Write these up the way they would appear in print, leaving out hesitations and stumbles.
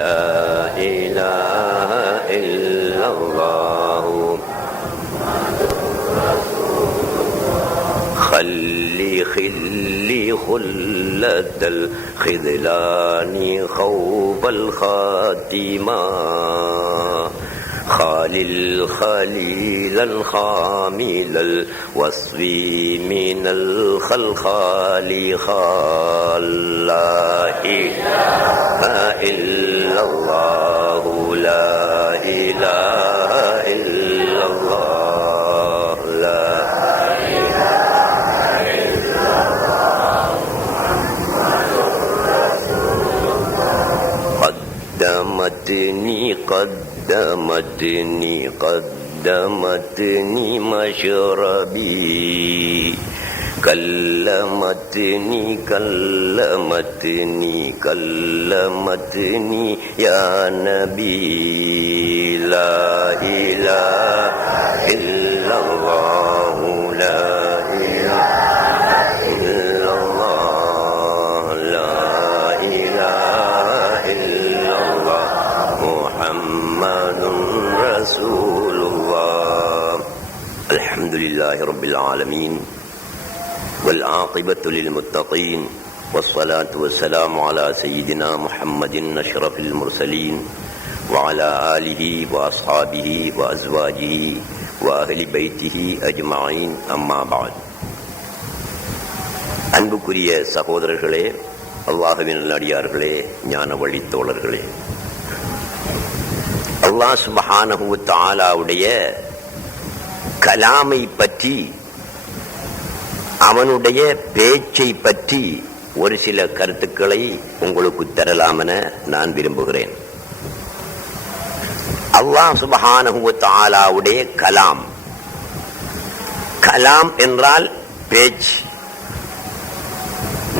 لا إله إلا الله خلي خلة الخذلان خوف الخاتمة خالل خليلا خامل الوصف من الخلخال خال لا إله إلا الله لا إله إلا الله لا إله إلا الله محمد رسول الله قدمتني مشربي كلمتني يا نبي لا إله إلا الله لا إله إلا الله لا إله إلا الله محمد رسول الله الحمد لله رب العالمين والعاقبة للمتقين والصلاة والسلام على سيدنا محمد أشرف المرسلين وعلى آله وأصحابه وأزواجه وأهل بيته أجمعين أما بعد அன்புக்குரிய சகோதரர்களே, அல்லாஹ்வின் நல்லடியார்களே, ஞான வழித்தோழர்களே, அல்லாஹ் சுப்ஹானஹு வ தஆலாவுடைய கலாமை பற்றி, அவனுடைய பேச்சை பற்றி ஒரு சில கருத்துக்களை உங்களுக்கு தரலாம் என நான் விரும்புகிறேன். அல்லாஹ் சுப்ஹானஹு வ தஆலாவுடைய கலாம், கலாம் என்றால் பேச்சு.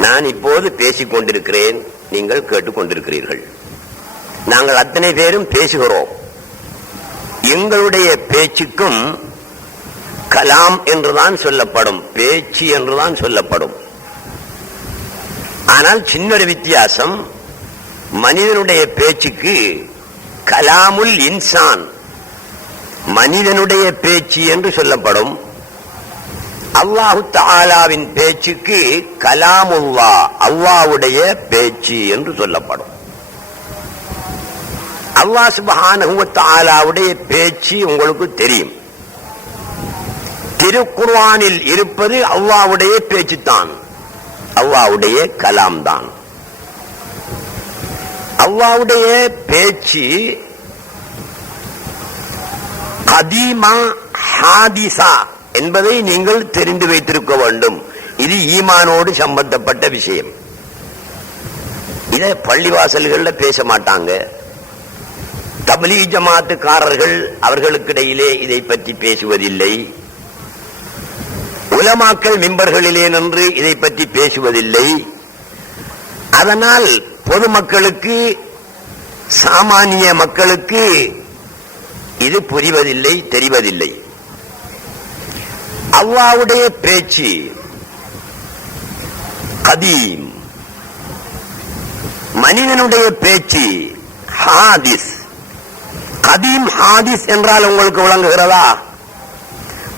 நான் இப்போது பேசிக் கொண்டிருக்கிறேன், நீங்கள் கேட்டுக்கொண்டிருக்கிறீர்கள். நாங்கள் அத்தனை பேரும் பேசுகிறோம். எங்களுடைய பேச்சுக்கும் கலாம் என்றுதான் சொல்லப்படும், பேச்சு என்றுதான் சொல்லப்படும். ஆனால் சின்னொரு வித்தியாசம், மனிதனுடைய பேச்சுக்கு கலாமுல் இன்சான், மனிதனுடைய பேச்சு என்று சொல்லப்படும். அல்லாஹு தஆலாவின் பேச்சுக்கு கலாமுல்லா, அல்லாஹ்வுடைய பேச்சு என்று சொல்லப்படும். அல்லாஹ் சுப்ஹானஹு வ தஆலாவுடைய பேச்சு உங்களுக்கு தெரியும். திருக்குர்ஆனில் இருப்பது அல்லாஹ்வுடைய பேச்சு தான், அல்லாஹ்வுடைய கலாம் தான். அல்லாஹ்வுடைய பேச்சு கதீமா ஹாதிசா என்பதை நீங்கள் தெரிந்து வைத்திருக்க வேண்டும். இது ஈமானோடு சம்பந்தப்பட்ட விஷயம். இதை பள்ளிவாசல்கள்ல பேச மாட்டாங்க. தப்லீக் ஜமாத்துக்காரர்கள் அவர்களுக்கிடையிலே இதை பற்றி பேசுவதில்லை. உலமாக்கள் மிம்பர்களிலே நின்று இதை பற்றி பேசுவதில்லை. அதனால் பொதுமக்களுக்கு, சாமானிய மக்களுக்கு இது புரிவதில்லை, தெரிவதில்லை. அல்லாஹ்வுடைய பேச்சு கதீம், மனிதனுடைய பேச்சு ஹாதிஸ். கதீம் ஹாதிஸ் என்றால் உங்களுக்கு விளங்குகிறதா?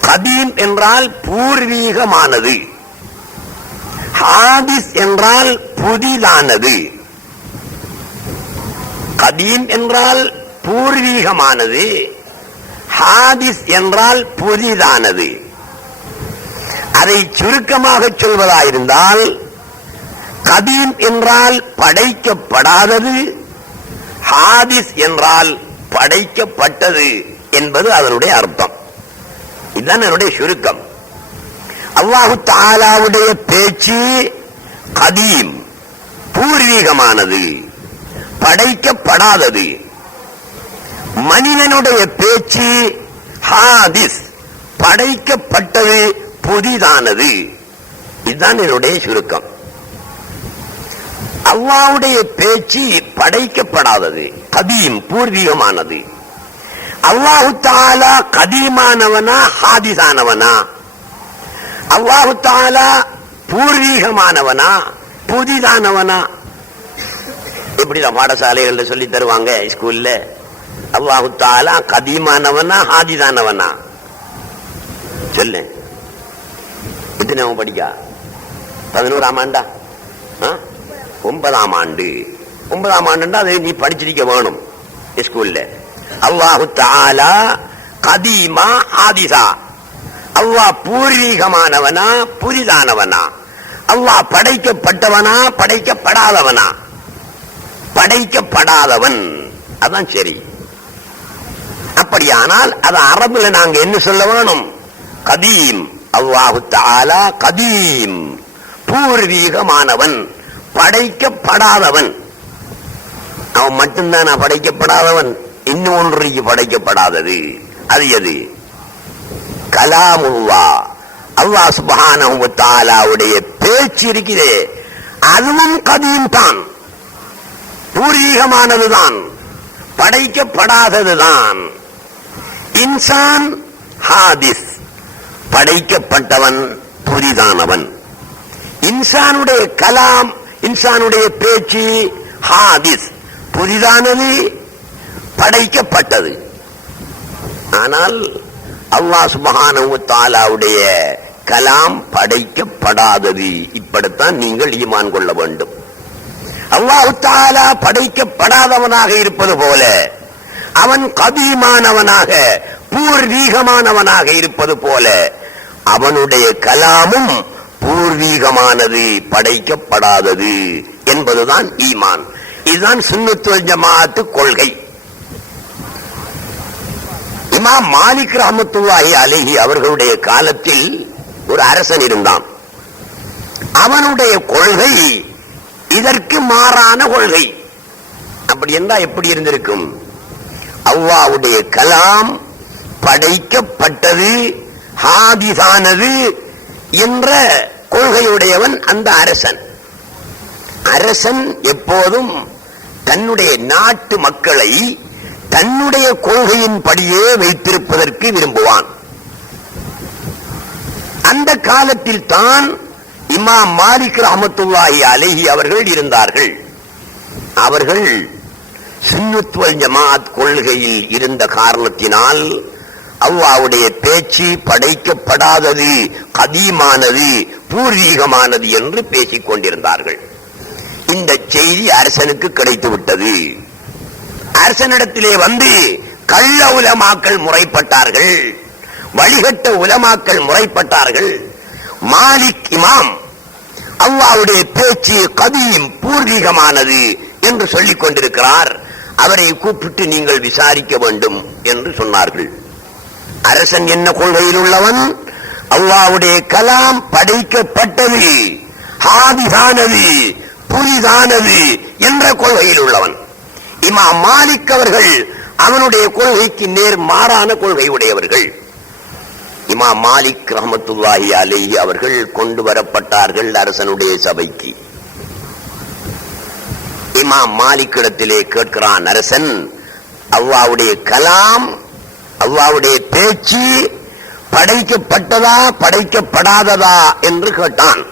கதீம் என்றால் பூர்வீகமானது, ஹாதிஸ் என்றால் புதிதானது. கதீம் என்றால் பூர்வீகமானது, ஹாதிஸ் என்றால் புதிதானது. அதை சுருக்கமாக சொல்வதாயிருந்தால், கதீம் என்றால் படைக்கப்படாதது, ஹாதிஸ் என்றால் படைக்கப்பட்டது என்பது அதனுடைய அர்த்தம். இதுதான் என்னுடைய சுருக்கம். அல்லாஹு தஆலாவுடைய பேச்சு கதீம், பூர்வீகமானது, படைக்கப்படாதது. மனிதனுடைய பேச்சு ஹாதிஸ், படைக்கப்பட்டது, புதிதானது. இதுதான் என்னுடைய சுருக்கம். அல்லாஹ்வுடைய பேச்சு படைக்கப்படாதது, கதீம், பூர்வீகமானது. அல்லாஹு தஆலா கதீமானவனா ஹாதிஸானவனா? அல்லாஹு தஆலா பூர்வீகமானவனா புதிதானவனா இப்படிதான் பாடசாலைகள்ல சொல்லி தருவாங்க ஸ்கூல்ல. அல்லாஹு தஆலா கதீமானவனா ஹாதிதானவனா சொல்லு. எத்தனை படிக்கா? 11ஆம் ஆண்டா? 9ஆம் ஆண்டு. 9ஆம் ஆண்டுன்னா அதை நீ படிச்சிருக்க வேணும் ஸ்கூல்ல. அல்லாஹு தஆலா கதீமா ஹாதிசா. அல்லாஹ் பூர்வீகமானவனா புரிதானவனா? அல்லாஹ் படைக்கப்பட்டவனா படைக்கப்படாதவனா? படைக்கப்படாதவன். அதான் சரி. அப்படியானால் அது அரபுல நாங்க என்ன சொல்ல வேணும்? கதீம். அல்லாஹு தஆலா கதீம், பூர்வீகமானவன், படைக்கப்படாதவன். அவன் மட்டும்தான் படைக்கப்படாதவன். இன்னொன்றைக்கு படைக்கப்படாதது. அது எது? கலாமுல்லாஹ். அல்லாஹ் சுப்ஹானஹு வ தஆலாவுடைய பேச்சு இருக்கிறே, அதுவும் கதீம் தான், பூர்வீகமானதுதான், படைக்கப்படாததுதான். இன்சான் ஹாதிஸ், படைக்கப்பட்டவன் புரிதானவன். இன்சானுடைய கலாம், இன்சானுடைய பேச்சு ஹாதிஸ், புதிதானது, படைக்கப்பட்டது. ஆனால் அல்லாஹ் சுப்ஹானஹு வ தஆலாவுடைய கலாம் படைக்கப்படாதது. இப்படித்தான் நீங்கள் ஈமான் கொள்ள வேண்டும். அல்லாஹ் தஆலா படைக்கப்படாதவனாக இருப்பது போல, அவன் கதீமானவனாக பூர்வீகமானவனாக இருப்பது போல, அவனுடைய கலாமும் பூர்வீகமானது, படைக்கப்படாதது என்பதுதான் ஈமான். இதுதான் சுன்னத் வல் ஜமாஅத் கொள்கை. இமாம் மாலிக் ரஹ்மத்துல்லாஹி அலைஹி அவர்களுடைய காலத்தில் ஒரு அரசன் இருந்தான். அவனுடைய கொள்கை இதற்கு மாறான கொள்கை. அப்படி என்றால் எப்படி இருந்திருக்கும்? அல்லாஹ்வுடைய கலாம் படைக்கப்பட்டது, ஹாதிஸானது என்ற கொள்கையுடையவன் அந்த அரசன். அரசன் எப்போதும் தன்னுடைய நாட்டு மக்களை தன்னுடைய கொள்கையின் படியே வைத்திருப்பதற்கு விரும்புவான். அந்த காலத்தில் தான் இமாம் மாலிக் ரஹ்மத்துல்லாஹி அலைஹி அவர்கள் இருந்தார்கள். அவர்கள் சுன்னத் வல் ஜமாஅத் கொள்கையில் இருந்த காரணத்தினால் அல்லாஹ்வுடைய பேச்சு படைக்கப்படாதது, கதீமானது, பூர்வீகமானது என்று பேசிக் கொண்டிருந்தார்கள். இந்த செய்தி அரசனுக்கு கிடைத்து விட்டது. அரசனிடத்திலே வந்து கள்ள உலமாக்கள் முறைப்பட்டார்கள், வழிகட்ட உலமாக்கள் முறைப்பட்டார்கள். மாலிக் இமாம் அல்லாஹ்வுடைய பேச்சு கதீம், பூர்வீகமானது என்று சொல்லிக் கொண்டிருக்கிறார், அவரை கூப்பிட்டு நீங்கள் விசாரிக்க வேண்டும் என்று சொன்னார்கள். அரசன் என்ன கொள்கையில் உள்ளவன்? அல்லாஹ்வுடைய கலாம் படைக்கப்பட்டது, ஹாதிஸானது, புதிதானது என்ற கொள்கையில் உள்ளவன். இமாம் மாலிக் அவர்கள் அவனுடைய கொள்கைக்கு நேர் மாறான கொள்கை உடையவர்கள். இமாம் மாலிக் ரஹ்மத்துல்லாஹி அலைஹி அவர்கள் கொண்டு வரப்பட்டார்கள் அரசனுடைய சபைக்கு. இமாம் மாலிக் இடத்திலே கேட்கிறான் அரசன், அல்லாஹ்வுடைய கலாம், அல்லாஹ்வுடைய பேச்சு படைக்கப்பட்டதா படைக்கப்படாததா என்று கேட்டான்.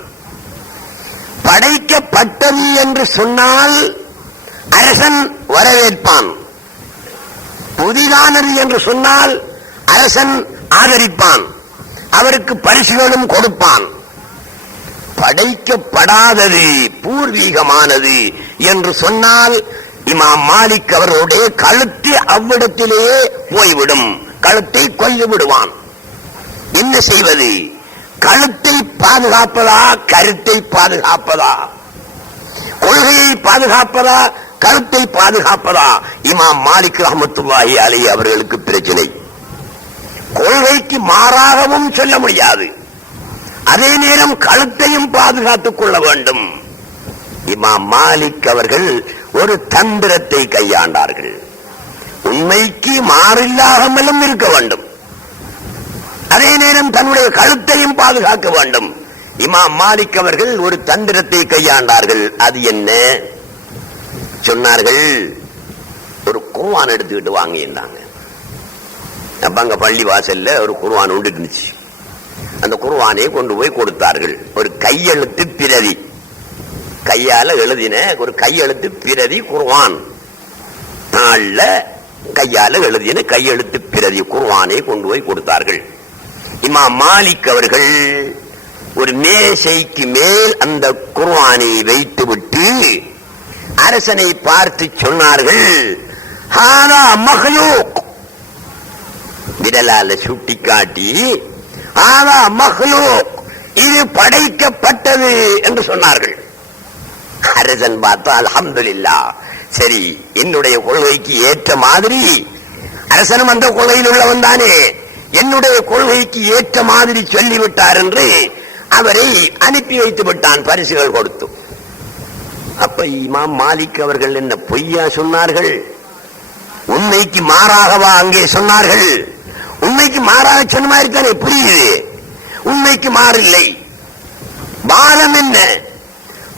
படைக்கப்பட்டது என்று சொன்னால் அரசன் வரவேற்பான், புதிதானது என்று சொன்னால் அரசன் ஆதரிப்பான், அவருக்கு பரிசுகளும் கொடுப்பான். படைக்கப்படாதது, பூர்வீகமானது என்று சொன்னால் இமாம் மாலிக் அவர்களுடைய கழுத்து அவ்விடத்திலேயே போய்விடும், கழுத்தை கொய்து விடுவான். என்ன செய்வது? கழுத்தை பாதுகாப்பதா, கருத்தை பாதுகாப்பதா? கொள்கையை பாதுகாப்பதா, கருத்தை பாதுகாப்பதா? இமாம் மாலிக் ரஹ்மத்துல்லாஹி அலைஹி அவர்களுக்கு பிரச்சனை. கொள்கைக்கு மாறாகவும் சொல்ல முடியாது, அதே நேரம் கழுத்தையும் பாதுகாத்துக் கொள்ள வேண்டும். இமாம் மாலிக் அவர்கள் ஒரு தந்திரத்தை கையாண்டார்கள். உண்மைக்கு மாறில்லாமலும் இருக்க வேண்டும், அதே நேரம் தன்னுடைய கழுத்தையும் பாதுகாக்க வேண்டும். இமாம் மாலிக் அவர்கள் ஒரு தந்திரத்தை கையாண்டார்கள். அது என்ன சொன்னார்கள்? ஒரு குர்ஆன் எடுத்துக்கிட்டு வாங்க என்றாங்க. அப்ப அங்க பள்ளி வாசல்ல ஒரு குர்ஆன் உண்டு இருந்துச்சு. அந்த குர்ஆனை கொண்டு போய் கொடுத்தார்கள். ஒரு கையெழுத்து பிரதி, கையால எழுதின ஒரு கையெழுத்து பிரதி குர்ஆன். நாள்ல கையால எழுதின கையெழுத்து பிரதி குர்ஆனை கொண்டு போய் கொடுத்தார்கள். இமாம் மாலிக் அவர்கள் ஒரு மேசைக்கு மேல் அந்த குர்ஆனை வைத்துவிட்டு அரசனை பார்த்து சொன்னார்கள், ஹாதா மக்லூக். விரலால சுட்டி காட்டி ஹாதா மக்லூக், இது படைக்கப்பட்டது என்று சொன்னார்கள். அரசன் பார்த்தா அல்ஹம்துலில்லாஹ், சரி என்னுடைய கொள்கைக்கு ஏற்ற மாதிரி, அரசனும் அந்த கொள்கையில் உள்ளவன் தானே, என்னுடைய கொள்கைக்கு ஏற்ற மாதிரி சொல்லிவிட்டார் என்று அவரை அனுப்பி வைத்து விட்டான் பரிசுகள் கொடுத்து. அப்ப இமாம் மாலிக் அவர்கள் என்ன பொய்யா சொன்னார்கள்? உண்மைக்கு மாறாகவா அங்கே சொன்னார்கள்? உண்மைக்கு மாறாக சொன்ன மாதிரி தானே புரியுது. உண்மைக்கு மாறில்லை. வாதம் என்ன?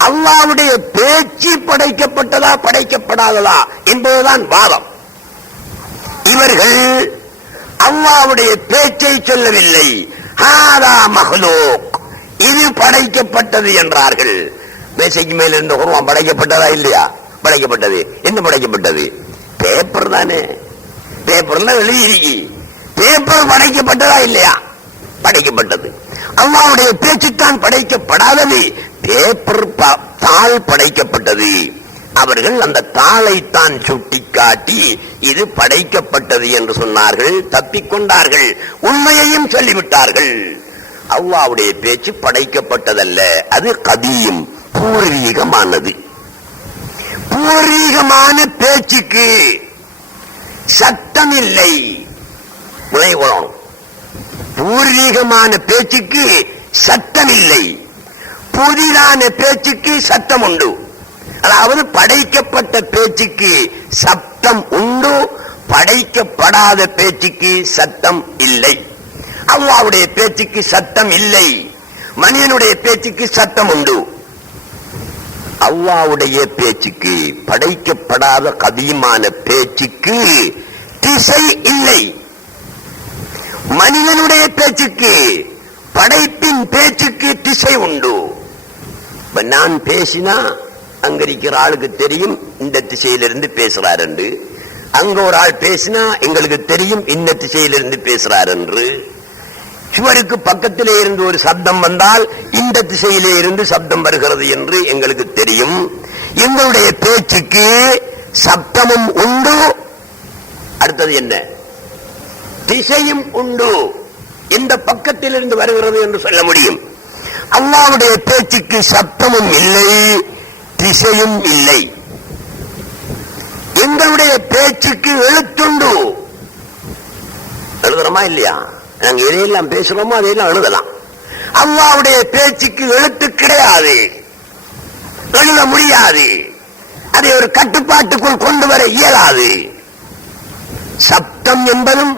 அல்லாஹ்வுடைய பேச்சு படைக்கப்பட்டதா படைக்கப்படாததா என்பதுதான் வாதம். இவர்கள் அல்லாஹ்வுடைய பேச்சை சொல்லவில்லை, ஹாதா மக்லூக், இது படைக்கப்பட்டது என்றார்கள். மேசைக்கு மேல இருந்த குர்ஆன் படைக்கப்பட்டதா இல்லையா? படைக்கப்பட்டது. என்ன படைக்கப்பட்டது? பேப்பர் தானே. பேப்பர்ல எழுதியிருக்கு. பேப்பர் படைக்கப்பட்டதா இல்லையா? படைக்கப்பட்டது. அல்லாஹ்வுடைய பேச்சுத்தான் படைக்கப்படாதது. பேப்பர் தாள் படைக்கப்பட்டது. அவர்கள் அந்த தாளைத்தான் சுட்டிக்காட்டி இது படைக்கப்பட்டது என்று சொன்னார்கள். தப்பிக்கொண்டார்கள். உண்மையையும் சொல்லிவிட்டார்கள். அல்லாஹ்வுடைய பேச்சு படைக்கப்பட்டதல்ல, அது கதீம், பூர்வீகமானது. பூர்வீகமான பேச்சுக்கு சட்டம் இல்லை. பூர்வீகமான பேச்சுக்கு சட்டம் இல்லை. புதிதான பேச்சுக்கு சட்டம் உண்டு. அதாவது படைக்கப்பட்ட பேச்சுக்கு சட்டம் உண்டு, படைக்கப்படாத பேச்சுக்கு சட்டம் இல்லை. அல்லாஹ்வுடைய பேச்சுக்கு சட்டம் இல்லை. மனிதனுடைய பேச்சுக்கு சட்டம் உண்டு. அல்லாஹ்வுடைய பேச்சுக்கு, படைக்கப்படாத கதீமான பேச்சுக்கு திசை இல்லை. மனிதனுடைய பேச்சுக்கு, படைப்பின் பேச்சுக்கு திசை உண்டு. நான் பேசினா அங்க இருக்கிற ஆளுக்கு தெரியும் இந்த திசையிலிருந்து பேசுறார் என்று, அங்க ஒரு ஆள் பேசினா எங்களுக்கு தெரியும் இந்த திசையிலிருந்து பேசுறார் என்று. சுவருக்கு பக்கத்திலே இருந்து ஒரு சப்தம் வந்தால் இந்த திசையிலே இருந்து சப்தம் வருகிறது என்று எங்களுக்கு தெரியும். எங்களுடைய பேச்சுக்கு சப்தமும் உண்டு, அடுத்தது என்ன, திசையும் உண்டு. எந்த பக்கத்திலிருந்து வருகிறது என்று சொல்ல முடியும். அல்லாஹ்வுடைய பேச்சுக்கு சப்தமும் இல்லை, திசையும் இல்லை. எங்களுடைய பேச்சுக்கு எழுத்துண்டு. எழுதுறோமா இல்லையா? நாங்க எதையெல்லாம் பேசுறோமோ அதையெல்லாம் எழுதலாம். அல்லாஹ்வுடைய பேச்சுக்கு எழுத்து கிடையாது, எழுத முடியாது. அதை ஒரு கட்டுப்பாட்டுக்குள் கொண்டு வர இயலாது. சப்தம் என்பதும்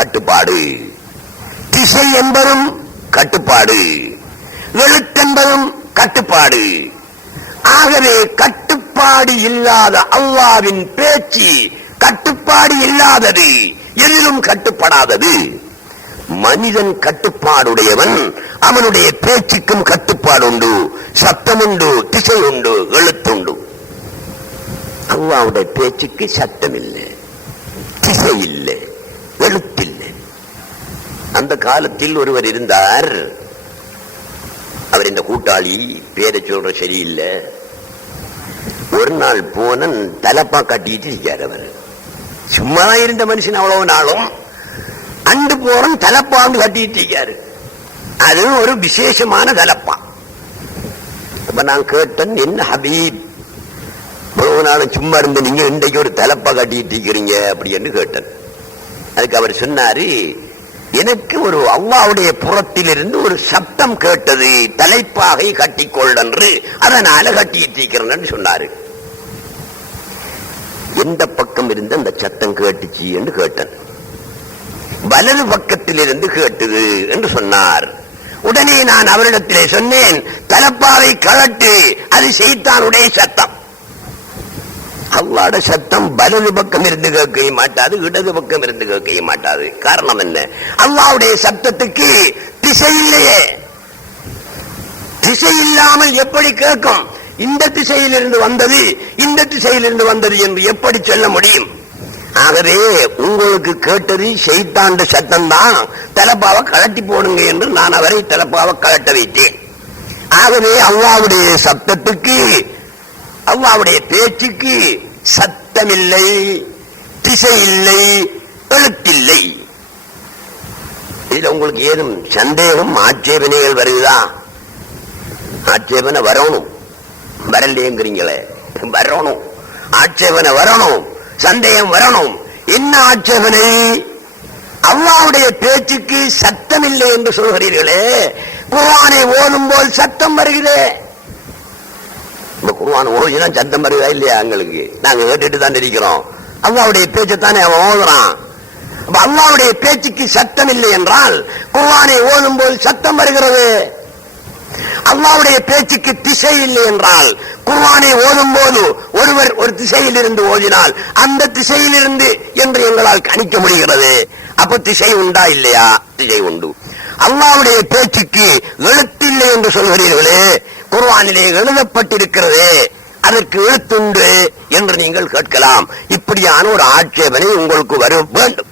கட்டுப்பாடு, திசை என்பதும் கட்டுப்பாடு, எழுத்தென்பதும் கட்டுப்பாடு. ஆகவே கட்டுப்பாடு இல்லாத அல்லாஹ்வின் பேச்சு கட்டுப்பாடு இல்லாதது, எதிலும் கட்டுப்படாதது. மனிதன் கட்டுப்பாடுடையவன், அவனுடைய பேச்சுக்கும் கட்டுப்பாடு உண்டு, சத்தம் உண்டு, திசை உண்டு, எழுத்துண்டு. அல்லாஹ்வுடைய பேச்சுக்கு சட்டம் இல்லை, திசை இல்லை, எழுத்தில்லை. அந்த காலத்தில் ஒருவர் இருந்தார். அவர் இந்த கூட்டாளி, பேரை சொல்ற சரியில்லை. ஒரு நாள் போனன் தலப்பா கட்டிட்டு இருக்கார். அவர் சும்மா இருந்த மனுஷன் அவ்வளவு நாளும் அண்டு போறன் தலப்பாண்டு கட்டிட்டு இருக்காரு. அது ஒரு விசேஷமான தலப்பா. அப்ப நான் கேட்டேன், என்ன ஹபீப், இவ்வளவு நாளும் சும்மா இருந்த நீங்க இன்றைக்கு ஒரு தலப்பா கட்டிட்டு இருக்கிறீங்க அப்படி என்று கேட்டேன். அதுக்கு அவர் சொன்னாரு, எனக்கு ஒரு அல்லாஹ்வுடைய புறத்திலிருந்து ஒரு சப்தம் கேட்டது, தலைப்பாகை கட்டிக்கொள் என்று, அதனால கட்டிட்டு இருக்கிறேன்னு சொன்னாரு. எந்த பக்கம் இருந்து அந்த சத்தம் கேட்டுச்சு என்று கேட்டேன். வலது பக்கத்திலிருந்து கேட்டது என்று சொன்னார். உடனே நான் அவரிடத்திலே சொன்னேன், தலப்பாவை கழட்டு, அது ஷைத்தானுடைய சத்தம். அல்லாஹ்வுடைய சத்தம் வலது பக்கம் இருந்து கேட்க மாட்டாது, இடது பக்கம் இருந்து கேட்க மாட்டாது. காரணம் என்ன? அல்லாஹ்வுடைய சத்தத்துக்கு திசை இல்லையே. திசை இல்லாமல் எப்படி கேட்கும்? இந்த திசையிலிருந்து வந்தது, இந்த திசையிலிருந்து வந்தது என்று எப்படி சொல்ல முடியும்? ஆகவே உங்களுக்கு கேட்டது ஷைத்தாண்ட சத்தம் தான், தலப்பாவை கலட்டி போடுங்க என்று நான் அவரை தலப்பாவை கலட்ட வைத்தேன். ஆகவே அல்லாஹ்வுடைய சப்தத்துக்கு, அல்லாஹ்வுடைய பேச்சுக்கு சத்தமில்லை, திசை இல்லை, எழுத்தில்லை. இதுல உங்களுக்கு ஏதும் சந்தேகம், ஆட்சேபனைகள் வருதா? ஆட்சேபனை வரணும், வரலேங்கிறீங்களே, வரணும், ஆட்சேபனை வரணும், சந்தேகம் வரணும். என்ன ஆட்சேபனை? அல்லாஹ்வுடைய பேச்சுக்கு சத்தம் இல்லை என்று சொல்கிறீர்களே, குர்ஆனை ஓதும் போது சத்தம் வருகிறே. இந்த குர்ஆன் ஓதினா சத்தம் வருதா இல்லையா? எங்களுக்கு நாங்க கேட்டுட்டு தான் இருக்கிறோம். அல்லாஹ்வுடைய பேச்சைத்தானே அவன் ஓதுறான். அல்லாஹ்வுடைய பேச்சுக்கு சத்தம் இல்லை என்றால் குர்ஆனை ஓதும் போது சத்தம் வருகிறது. அல்லாஹ்வுடைய பேச்சுக்கு திசை இல்லை என்றால் குர்ஆனை ஓதும் போது ஒருவர் ஒரு திசையில் இருந்து ஓதினால் அந்த திசையிலிருந்து என்று எங்களால் கணிக்க முடிகிறது. அப்ப திசை உண்டா இல்லையா? திசை உண்டு. அல்லாஹ்வுடைய பேச்சுக்கு எழுத்தில்லை என்று சொல்கிறீர்களே, குர்ஆனிலே எழுதப்பட்டிருக்கிறது, அதற்கு எழுத்துண்டு என்று நீங்கள் கேட்கலாம். இப்படியான ஒரு ஆட்சேபனை உங்களுக்கு வர வேண்டும்.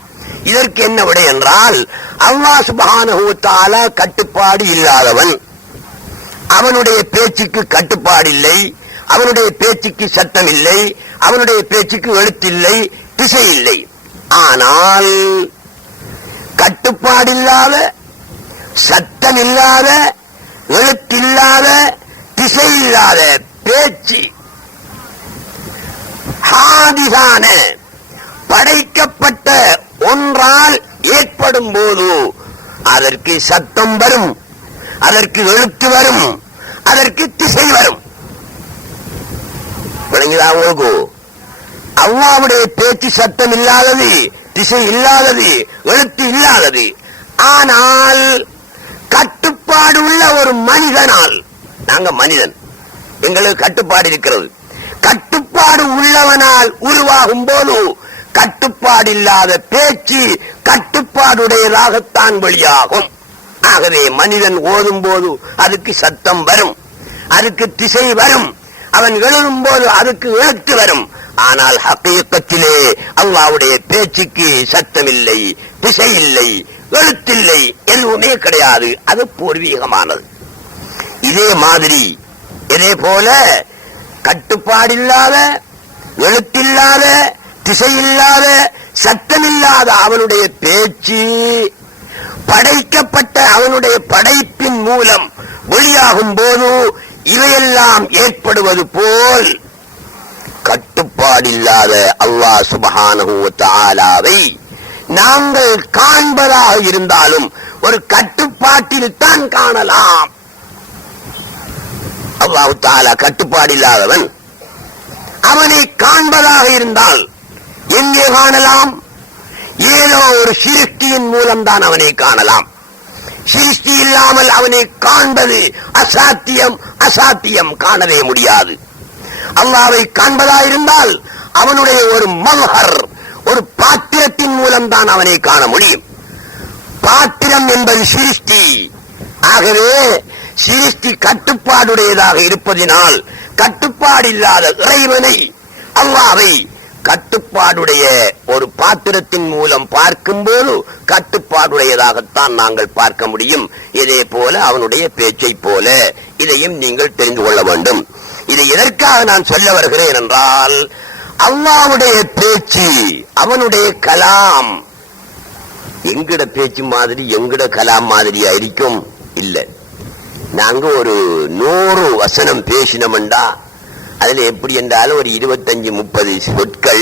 இதற்கு என்ன விடை என்றால், அல்லாஹ் சுப்ஹானஹு வ தஆலா கட்டுப்பாடு இல்லாதவன், அவனுடைய பேச்சுக்கு கட்டுப்பாடு இல்லை, அவனுடைய பேச்சுக்கு சத்தம் இல்லை, அவனுடைய பேச்சுக்கு எழுத்தில்லை, திசை இல்லை. ஆனால் கட்டுப்பாடில்லாத, சத்தம் இல்லாத, எழுத்தில்லாத, திசை இல்லாத பேச்சு ஹாதிசான படைக்கப்பட்ட ஒன்றால் ஏற்படும் போது அதற்கு சத்தம் வரும், அதற்கு எழுத்து வரும், அதற்கு திசை வரும். விளங்குதா உங்களுக்கு? அல்லாஹ்வுடைய பேச்சு சத்தம் இல்லாதது, திசை இல்லாதது, எழுத்து இல்லாதது. ஆனால் கட்டுப்பாடு உள்ள ஒரு மனிதனால், நாங்க மனிதன், எங்களுக்கு கட்டுப்பாடு இருக்கிறது, கட்டுப்பாடு உள்ளவனால் உருவாகும் போது கட்டுப்பாடு இல்லாத பேச்சு கட்டுப்பாடுடையதாகத்தான் வெளியாகும். ஆகவே மனிதன் ஓதும் போது அதுக்கு சத்தம் வரும், அதுக்கு திசை வரும், அவன் எழுதும் போது அதுக்கு எழுத்து வரும். ஆனால் ஹகீகத்திலே அல்லாஹ்வுடைய பேச்சுக்கு சத்தம் இல்லை, திசை இல்லை, எழுத்தில்லை, எதுவுமே கிடையாது. அது பூர்வீகமானது. இதே மாதிரி, இதே போல கட்டுப்பாடில்லாத, எழுத்தில்லாத, திசையில்லாத, சத்தமில்லாத அவனுடைய பேச்சு படைக்கப்பட்ட அவனுடைய படைப்பின் மூலம் வெளியாகும் போது இவையெல்லாம் ஏற்படுவது போல் கட்டுப்பாடில்லாத அல்லாஹ் சுப்ஹானஹு வ தஆலாவை நாங்கள் காண்பதாக இருந்தாலும் ஒரு கட்டுப்பாட்டில் தான் காணலாம். அல்லாஹ் தஆலா கட்டுப்பாடில்லாதவன். அவனை காண்பதாக இருந்தால் எங்கே காணலாம்? ஏதோ ஒரு சிருஷ்டியின் மூலம் தான் அவனை காணலாம். சிருஷ்டி இல்லாமல் அவனை காண்பது அசாத்தியம், அசாத்தியம், காணவே முடியாது. அல்லாஹ்வை காண்பதாயிருந்தால் அவனுடைய ஒரு மல்ஹர், ஒரு பாத்திரத்தின் மூலம் தான் அவனை காண முடியும். பாத்திரம் என்பது சிருஷ்டி. ஆகவே சிருஷ்டி கட்டுப்பாடுடையதாக இருப்பதினால் கட்டுப்பாடில்லாத இறைவனை, அல்லாஹ்வை கட்டுப்பாடுடைய ஒரு பாத்திரத்தின் மூலம் பார்க்கும்போது கட்டுப்பாடுடையதாகத்தான் நாங்கள் பார்க்க முடியும். இதே போல அவனுடைய பேச்சை போல இதையும் நீங்கள் தெரிந்து கொள்ள வேண்டும். இதை எதற்காக நான் சொல்ல வருகிறேன் என்றால், அல்லாஹ்வுடைய பேச்சு, அவனுடைய கலாம் எங்கட பேச்சு மாதிரி எங்கட கலாம் மாதிரியா இருக்கும்? இல்ல. நாங்க ஒரு 100 வசனம் பேசினோம்டா அதுல எப்படி என்றாலும் ஒரு 25-30 சொற்கள்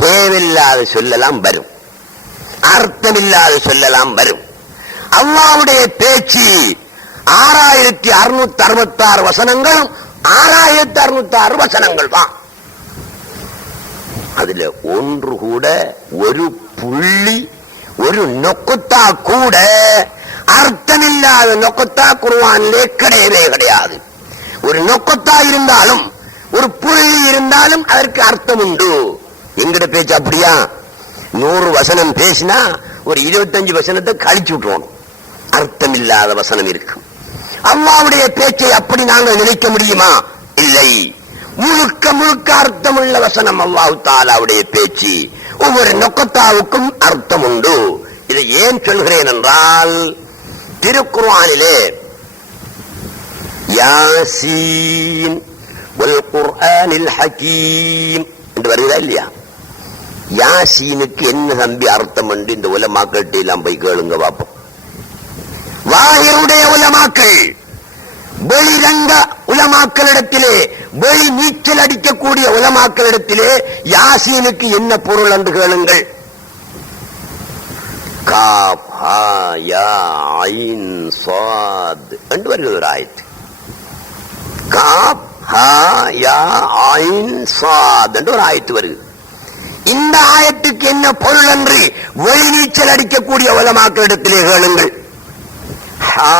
தேவையில்லாத சொல்லலாம் வரும், அர்த்தமில்லாத சொல்லலாம் வரும். அல்லாஹ்வுடைய பேச்சு 6666 வசனங்களும் 6666 வசனங்கள் தான். அதுல ஒன்று கூட, ஒரு புள்ளி, ஒரு நொக்கத்தா கூட அர்த்தமில்லாத நொக்கத்தா குர்ஆனிலே கிடையவே கிடையாது. ஒரு நொக்கத்தா இருந்தாலும், ஒரு புள்ளி இருந்தாலும் அதற்கு அர்த்தம் உண்டு. எங்கட பேச்சு அப்படியா? 100 வசனம் பேசினா ஒரு 25 வசனத்தை கழிச்சு விட்டுருவோம், அர்த்தம் இல்லாத வசனம் இருக்கும். அல்லாஹ்வுடைய பேச்சை அப்படி நாங்கள் நினைக்க முடியுமா? இல்லை. முழுக்க முழுக்க அர்த்தமுள்ள வசனம் அல்லாஹ் தஆலாவுடைய பேச்சு. ஒவ்வொரு நொக்கத்தாவுக்கும் அர்த்தம் உண்டு. இதை ஏன் சொல்கிறேன் என்றால், திருக்குர்ஆனிலே யாசீன் வல் குர்ஆனில் ஹகீம் என்று வருகிறா இல்லையா? யாசீனுக்கு என்ன தம்பி அர்த்தம் என்று இந்த உலமாக்கள்கிட்ட எல்லாம் போய் கேளுங்க பாப்போம். வாயினுடைய உலமாக்கள், வெளிரங்க உலமாக்களிடத்திலே, வெளி நீச்சல் அடிக்கக்கூடிய உலமாக்களிடத்திலே யாசீனுக்கு என்ன பொருள் என்று கேளுங்கள். காப் ஹா யா ஐன் ஸாத் என்று வருகிறது ஆயத்து. காப் ஹா யா ஐன் ஸாத் என்று ஒரு ஆயத்து வருகிறது. இந்த ஆயத்துக்கு என்ன பொருள் என்று வெளி நீச்சல் அடிக்கக்கூடிய உலமாக்களிடத்திலே கேளுங்கள். ஹா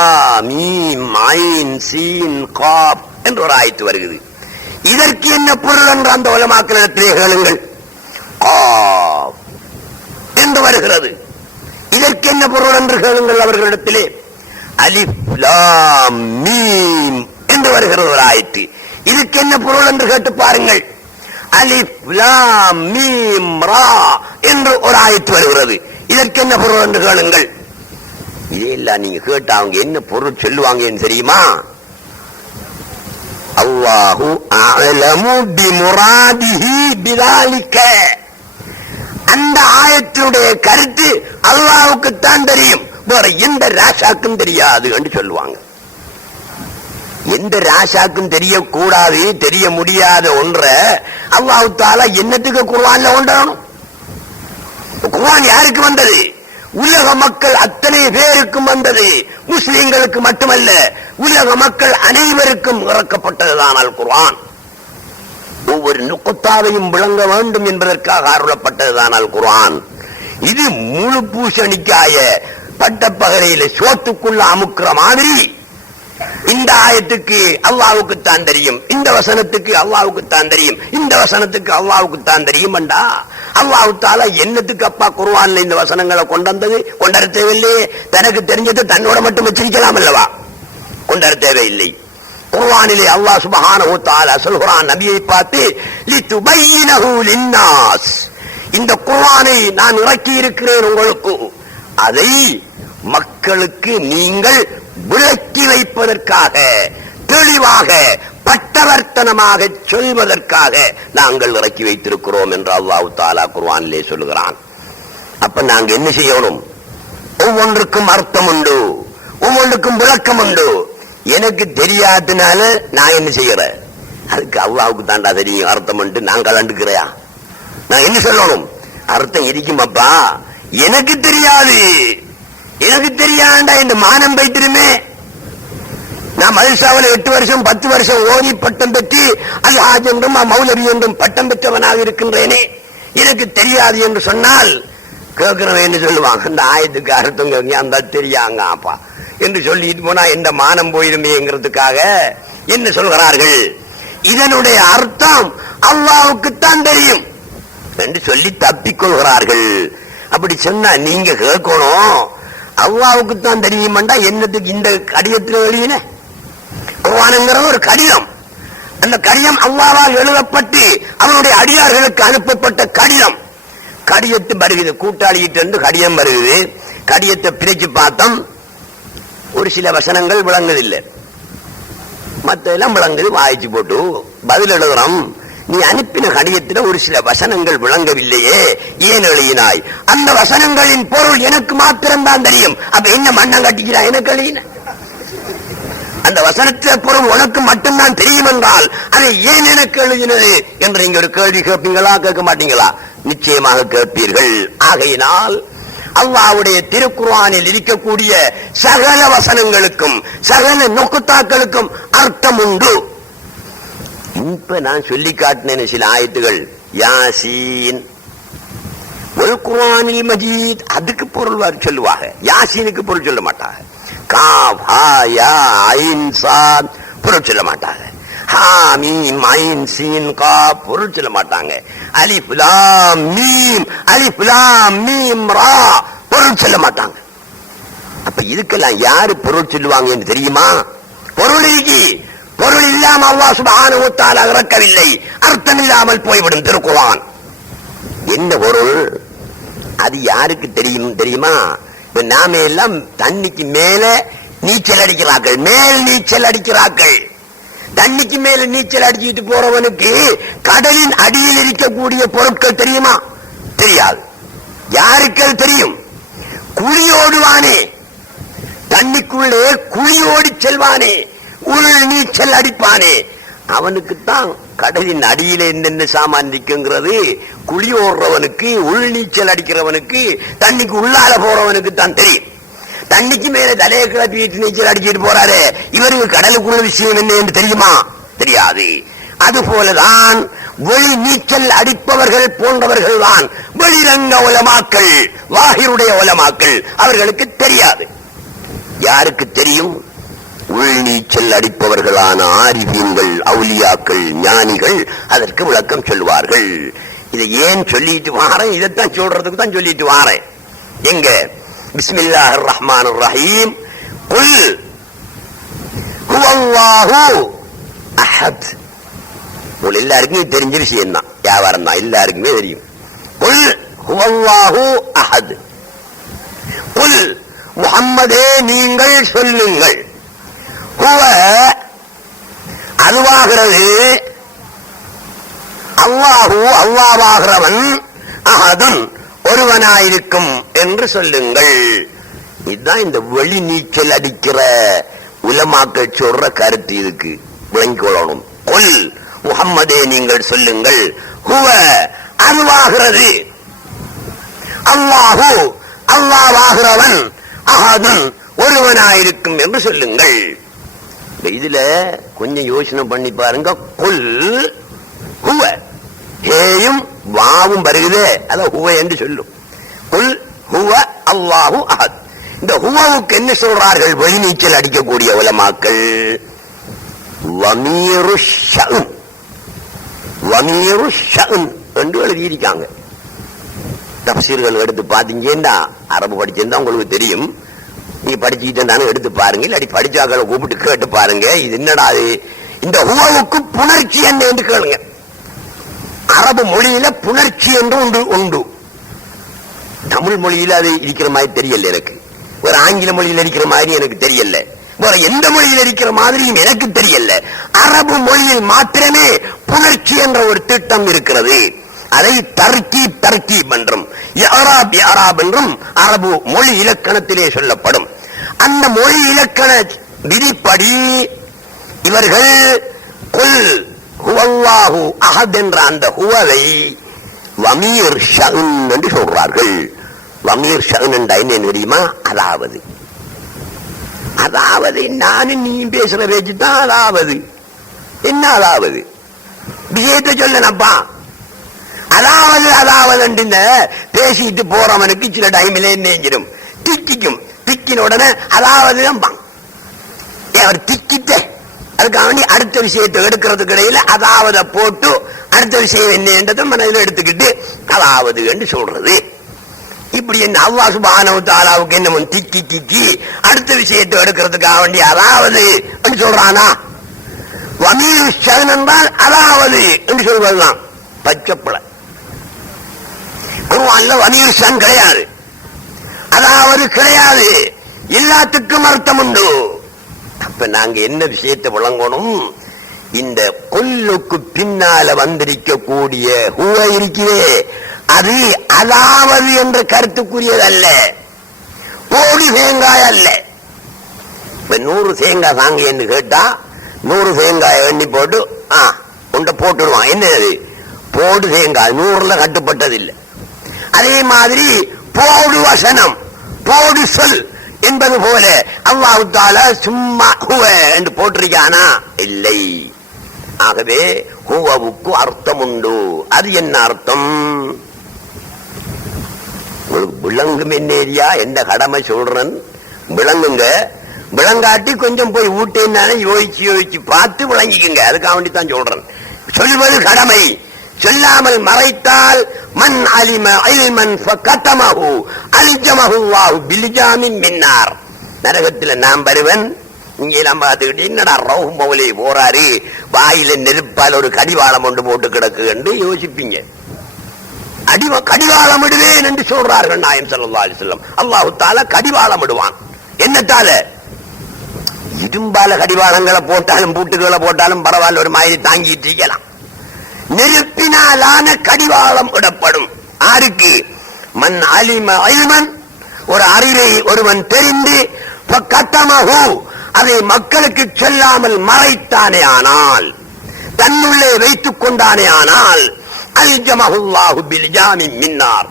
மீம் ஐன் சீன் காப் என்று ஒரு ஆயத்து வருகிறது. இதற்கு என்ன பொருள் என்று அந்த உலமாக்களிடத்திலே கேளுங்கள். காப் என்று வருகிறது. இதற்கு என்ன பொருள் என்று கேளுங்கள் அவர்களிடத்திலே. அலிஃப் லாம் மீம் என்று வருகிறது ஒரு ஆயத்து. இதுக்கு என்ன பொருள் என்று கேட்டு பாருங்கள். அலிஃப் லாம் மீம் ரா என்று ஒரு ஆயத்து வருகிறது. இதற்கு என்ன பொருள் என்று கேளுங்கள். இதெல்லாம் நீங்க கேட்டா அவங்க என்ன பொருள் சொல்லுவாங்கன்னு தெரியுமா? அல்லாஹு அஅலமு பிமுராதிஹி பிதாலிக. அந்த ஆயத்தினுடைய கருத்து அல்லாஹ்வுக்குத்தான் தெரியும், வேற எந்த ராஷாக்கும் தெரியாது என்று சொல்லுவாங்க. எந்த ராஷாக்கும் தெரியக்கூடாது, தெரிய முடியாத ஒன்றை அல்லாஹ் தஆலா என்னத்துக்கு குர்ஆன்ல கொண்டணும்? குர்ஆன் யாருக்கு வந்தது? உலக மக்கள் அத்தனை பேருக்கும் வந்தது. முஸ்லிம்களுக்கு மட்டுமல்ல, உலக மக்கள் அனைவருக்கும் இறக்கப்பட்டதுதான் அல் குர்ஆன். ஒவ்வொரு நுக்தாவையும் விளங்க வேண்டும் என்பதற்காக அருளப்பட்டதுதான் அல் குர்ஆன். இது முழு பூசணிக்காய பட்டப்பகலையில சோத்துக்குள்ள அமுக்குற மாதிரி இந்த ஆயத்துக்கு அல்லாஹ்வுக்குத்தான் தெரியும், இந்த வசனத்துக்கு அல்லாஹ்வுக்குத்தான் தெரியும், இந்த வசனத்துக்கு அல்லாஹ்வுக்குத்தான் தெரியும். அல்லாஹ் தஆலா என்னத்துக்கு அப்பா குர்ஆன்ல இந்த வசனங்களை கொண்டது? கொண்டர தேவையில்லையே. தனக்கு தெரிஞ்சது தன்னோட மட்டும் வச்சிருக்கலாம் அல்லவா? கொண்டர தேவையில்லை. குர்ஆனிலே அல்லாஹ் சுப்ஹானஹு தஆலா சொல்கிறான் நபியை பார்த்து, லிதுபையினஹு லின்னாஸ். இந்த குர்ஆனை நான் இறக்கி இருக்கிறேன் உங்களுக்கு, அதை மக்களுக்கு நீங்கள் விளக்கி வைப்பதற்காக, தெளிவாக பட்டவர்த்தனமாக சொல்வதற்காக நாங்கள் இறக்கி வைத்திருக்கிறோம் என்று அல்லாஹ் தஆலா குர்ஆனிலே சொல்லுகிறான். அப்ப நாங்க என்ன செய்யணும்? ஒவ்வொன்றுக்கும் அர்த்தம் உண்டு, ஒவ்வொன்றுக்கும் விளக்கம் உண்டு. எனக்கு தெரியாதனால நான் என்ன செய்யறேன்? அதுக்கு அல்லாஹ்வுக்கு தாண்டா தெரியும் அர்த்தம் உண்டு. நான் கலண்டுக்கிறையா? நான் என்ன சொல்லணும்? அர்த்தம் இருக்கும் அப்பா, எனக்கு தெரியாது. எனக்கு தெரியாண்டா இந்த மானம் வைத்திருமே. நான் மதுசாவில் 8 வருஷம் 10 வருஷம் ஓதி பட்டம் பெற்று அல்ஹாஜ் என்றும் மௌலவி என்றும் பட்டம் பெற்றவனாக இருக்கின்றேனே, எனக்கு தெரியாது என்று சொன்னால் கேட்கிறவன் என்ன சொல்லுவாங்க? அந்த ஆயத்துக்கு அர்த்தம் அந்த தெரியாங்க அப்பா என்று சொல்லிட்டு போனா எந்த மானம் போயிருமேங்கிறதுக்காக என்ன சொல்கிறார்கள்? இதனுடைய அர்த்தம் அல்லாஹ்வுக்குத்தான் தெரியும் என்று சொல்லி தப்பிக்கொள்கிறார்கள். அப்படி சொன்னா நீங்க கேட்கணும், அல்லாஹ்வுக்குத்தான் தெரியுமாண்டா என்னத்துக்கு இந்த கடிதத்தில் எழுதின? குர்ஆன்ங்கிறது ஒரு கடிதம். அந்த கடிதம் அல்லாஹ்வால் எழுதப்பட்டு அவனுடைய அடியார்களுக்கு அனுப்பப்பட்ட கடிதம். கடிதத்து வருகிறது, கூட்டாளிகிட்ட இருந்து கடிதம் வருகிறது. கடிதத்தை பிரிச்சு பார்த்தோம், ஒரு சில வசனங்கள் விளங்குதில்லை, மற்றெல்லாம் விளங்குது. வாய்ச்சி போட்டு பதில் எழுதுறோம். நீ அனுப்பின கடிதத்தில் ஒரு சில வசனங்கள் விளங்கவில்லையே, ஏன் எழுதினாய்? அந்த வசனங்களின் பொருள் எனக்கு மாத்திரம்தான் தெரியும். அப்ப என்ன மண்ணம் கட்டிக்கிறா? எனக்கு எழுதின அந்த வசனத்தின் பொருள் உனக்கு மட்டும்தான் தெரியும் என்றால் அதை ஏன் எனக்கு எழுதினது என்று நீங்க ஒரு கேள்வி கேட்பீங்களா? கேட்க மாட்டீங்களா? நிச்சயமாக கேட்பீர்கள். ஆகையினால் அல்லாஹ்வுடைய திருக்குர்ஆனில் இருக்கக்கூடிய சகல வசனங்களுக்கும் சகல நுக்தாக்களுக்கும் அர்த்தம் உண்டு. இப்ப நான் சொல்லி காட்டினேன் சில ஆயத்துகள். யாசீன் வல் குர்ஆனில் மஜீத், அதுக்கு பொருள் சொல்லுவாங்க, யாசீனுக்கு பொருள் சொல்ல மாட்டாங்க. காஃப் ஹா யா ஐன் ஸாத் பொருள் சொல்ல மாட்டாங்க. ஹா மீம் ஐன் சீன் காஃப் பொருள் சொல்ல மாட்டாங்க. அலிஃப் லாம் மீம் ரா பொருள் சொல்ல மாட்டாங்க. அப்ப இதுக்கெல்லாம் யாரு பொருள் சொல்லுவாங்க என்று தெரியுமா? பொருள் இருக்கி, பொருள் இல்லாம அல்லாஹ் சுப்ஹானஹு வ தஆலா இறக்கவில்லை, அர்த்தம் இல்லாமல் போய்விடும் திருக்குர்ஆன். என்ன பொருள்? அது யாருக்கு தெரியும் தெரியுமா? இப்ப நாம எல்லாம் தண்ணிக்கு மேல நீச்சல் அடிக்கிறார்கள், மேல் நீச்சல் அடிக்கிறார்கள். தண்ணிக்கு மேல நீச்சல் அடிச்சுட்டு போறவனுக்கு கடலின் அடியில் இருக்கக்கூடிய பொருட்கள் தெரியுமா? தெரியாது. யாருக்கு தெரியும்? குழியோடுவானே, தண்ணிக்குள்ளே குழியோடி செல்வானே, உள் நீச்சல் அடிப்பானே, அவனுக்குத்தான் கடலின் அடியில என்னென்ன சாமான் இருக்குங்கிறது. குழி ஓடுறவனுக்கு, உள் நீச்சல் அடிக்கிறவனுக்கு, தண்ணிக்கு உள்ளால போறவனுக்கு தான் தெரியும். தண்ணிக்கு மேல தலையை கிளப்பிட்டு நீச்சல் அடிச்சுட்டு போறாரு, இவருக்கு கடலுக்குள்ள விஷயம் என்ன என்று தெரியுமா? தெரியாது. அதுபோலதான் வெளி நீச்சல் அடிப்பவர்கள் போன்றவர்கள் தான் வெளிரங்க உலமாக்கள், வாஹிருடைய உலமாக்கள். அவர்களுக்கு தெரியாது. யாருக்கு தெரியும்? உள் நீச்சல் அடிப்பவர்களான ஆரிஃபீன்கள், அவுலியாக்கள், ஞானிகள் அதற்கு விளக்கம் சொல்வார்கள். இதை ஏன் சொல்லிட்டு வாரேன்? இதைத்தான் சொல்றதுக்கு தான் சொல்லிட்டு வாரேன். எங்க? பிஸ்மில்லாஹிர் ரஹ்மானிர் ரஹீம். குல் ஹுவல்லாஹு அஹத். எல்லாருக்குமே தெரிஞ்ச விஷயம் தான், வியாபாரம் தான், எல்லாருக்குமே தெரியும். குல் ஹுவல்லாஹு அஹத். குல் முஹம்மதே நீங்கள் சொல்லுங்கள். ஹுவ அதுவாகிறது, அல்லாஹு அல்லாஹ்வாகிறவன், அஹதுன் ஒருவனாயிருக்கும் என்று சொல்லுங்கள். இதுதான் இந்த வெளி நீச்சல் அடிக்கிற உலமாக்கள் சொல்ற கருத்து. இதுக்கு விளங்கிக்கொள்ளணும். கொல் முஹம்மதே நீங்கள் சொல்லுங்கள். ஹுவ அதுவாகிறது, அல்லாஹு அல்லாஹ்வாகிறவன், அஹதுன் ஒருவனாயிருக்கும் என்று சொல்லுங்கள். இதுல கொஞ்சம் யோசனை பண்ணி பாருங்க. கொல் ஹுவ, ஹேயும் வாவும் வருகுதே, அத ஹுவ என்று சொல்லும். குல் ஹுவ அல்லாஹு அஹத். இந்த ஹுவவுக்கு என்ன சொல்றார்கள் வெளி நீச்சல் அடிக்கக்கூடிய உலமாக்கள்? வமீரு ஷஅன், வமீரு ஷஅன் என்று எழுதியிருக்காங்க. தஃசீர்கள் எடுத்து பாத்தீங்கன்னா, அரபு படிச்சிருந்தா உங்களுக்கு தெரியும். நீ படிச்சுக்கிட்டு தானே எடுத்து பாருங்க, இல்லாட்டி படிச்சாக்களை கூப்பிட்டு கேட்டு பாருங்க. இது என்னடா? இந்த ஹுவவுக்கு புணர்ச்சி என்ன என்று கேளுங்க. அரபு மொழியில புணர்ச்சி என்று ஒன்று உண்டு. தமிழ் மொழியில அது இருக்கிற மாதிரி தெரியல எனக்கு, ஒரு ஆங்கில மொழியில் இருக்கிற மாதிரி எனக்கு தெரியல, வேற எந்த மொழியில் இருக்கிற மாதிரியும் எனக்கு தெரியல. அரபு மொழியில் மாத்திரமே புணர்ச்சி என்ற ஒரு திட்டம் இருக்கிறது. அதை தர்கீப் என்றும் யாராப் என்றும் அரபு மொழி இலக்கணத்திலே சொல்லப்படும். அந்த மொழி இலக்கண விதிப்படி இவர்கள் குல் ஹுவல்லாஹு அஹத் என்ற அந்த ஹுவவை வமீர் ஷஅன் என்று சொல்றார்கள். வமீர் ஷஅன் என்ற என்ன தெரியுமா? அதாவது நானும் நீ பேசுற பேச்சு தான். அதாவது என்ன? அதாவது விஷயத்தை சொல்லனப்பா. அதாவது பேசிட்டு போறவனுக்கு சில டைம்ல என்ன திக்கும். திக்கின உடனே அதாவது அவர் திக்கிட்ட, அதுக்காக அடுத்த விஷயத்தை எடுக்கிறதுக்கு இடையில அதாவது போட்டு அடுத்த விஷயம் என்னன்றதை மனதில் எடுத்துக்கிட்டு அதாவது என்று சொல்றது. இப்படி என்ன அல்லாஹ் சுப்ஹானஹு வ தஆலாவுக்கு என்ன திக்கி அடுத்த விஷயத்தை எடுக்கிறதுக்காக வேண்டி அதாவது என்று சொல்றானா? வமீரு ஷஅன் என்றால் அதாவது என்று சொல்வதுதான் பச்சைப்பழ. குர்ஆன்ல வமீரு ஷஅன் கிடையாது, அதாவது கிடையாது. எல்லாத்துக்கும் அர்த்தம் உண்டு. அப்ப நாங்க என்ன விஷயத்தை விளங்கணும்? இந்த கொல்லுக்கு பின்னால வந்திருக்கக்கூடிய ஹுவ இருக்கிறே, அது அதாவது என்ற கருத்துக்குரியது அல்ல, போடி தேங்காய் அல்ல. இப்ப 100 தேங்காய் தாங்க என்று கேட்டா 100 தேங்காய் எண்ணி போட்டு உண்ட போட்டுடுவான். என்னது? போடு தேங்காய், 100ல கட்டுப்பட்டது இல்லை. அதே மாதிரி போடு வசனம், போடு சொல் என்பது போல அல்லாஹ் தஆலா சும்மா ஹுவ என்று போட்டிருக்கானா? இல்லை. ஆகவே ஹுவவுக்கு அர்த்தம் உண்டு. அது என்ன அர்த்தம்? உங்களுக்கு விளங்கும் என்னேரியா? என்ன கடமை சொல்றேன் விளங்குங்க. விளங்காட்டி கொஞ்சம் போய் ஊட்டேன்னு யோசிச்சு பார்த்து விளங்கிக்குங்க. அதுக்காக வேண்டித்தான் சொல்றேன். சொல்வது கடமை. சொல்லாமல் மறைத்தால் மன் அலிம இல்மன் ஃபகதமஹு அல்ஜமஹு அல்லாஹு பில்ஜாமின் மின்னார். நரகத்தில் நான் வருவன், இங்கே எல்லாம் பார்த்துக்கிட்டு என்னடா ரவுஹ் மௌலி போறாரு, வாயில நெருப்பால் ஒரு கடிவாளம் ஒன்று போட்டு கிடக்கு என்று யோசிப்பீங்க. கடிவாளம் இடுவேன் என்று சொல்றார்கள் நாயகம் ஸல்லல்லாஹு அலைஹி வஸல்லம். அல்லாஹ் தஆலா கடிவாளம் இடுவான். என்னத்தால? இரும்பால கடிவாளங்களை போட்டாலும் பூட்டுகளை போட்டாலும் பரவாயில்ல, ஒரு மாதிரி தாங்கிட்டு இருக்கலாம். நெருப்பினாலான கடிவாளம் இடப்படும். ஆருக்கு? மன் அலிம இல்மன், ஒரு அறிவை ஒருவன் தெரிந்து அதை மக்களுக்கு சொல்லாமல் மறைத்தானே ஆனால், தன்னுள்ளே வைத்துக் கொண்டானே ஆனால், அல்ஜமஹுல்லாஹு பில்ஜாமி மின்னார்,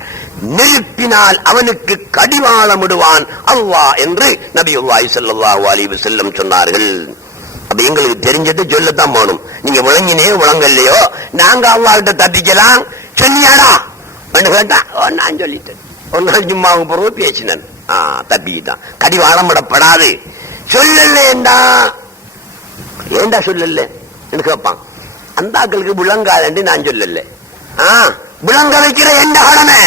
நெருப்பினால் அவனுக்கு கடிவாளம் விடுவான் அல்லாஹ் என்று நபியுல்லாஹி ஸல்லல்லாஹு அலைஹி வஸல்லம் சொன்னார்கள். அப்ப எங்களுக்கு தெரிஞ்சது சொல்லத்தான் போகணும். நீங்க விளங்கினே விளங்கலையோ, நாங்க அல்லாஹ் கிட்ட தப்பிக்கலாம் சொன்னியாடா கேட்டா நான் சொல்லிட்டேன். ஒரு நாள் ஜும்மாவுக்கு பிறகு பேசினேன், தப்பிக்கிட்டான். கடிவாளம் விடப்படாது. சொல்லலேண்டா, ஏண்டா சொல்லல என்று கேட்பான். அந்த ஆக்களுக்கு விளங்காது நான் சொல்லல. விளங்க வைக்கிற எந்த கடமை,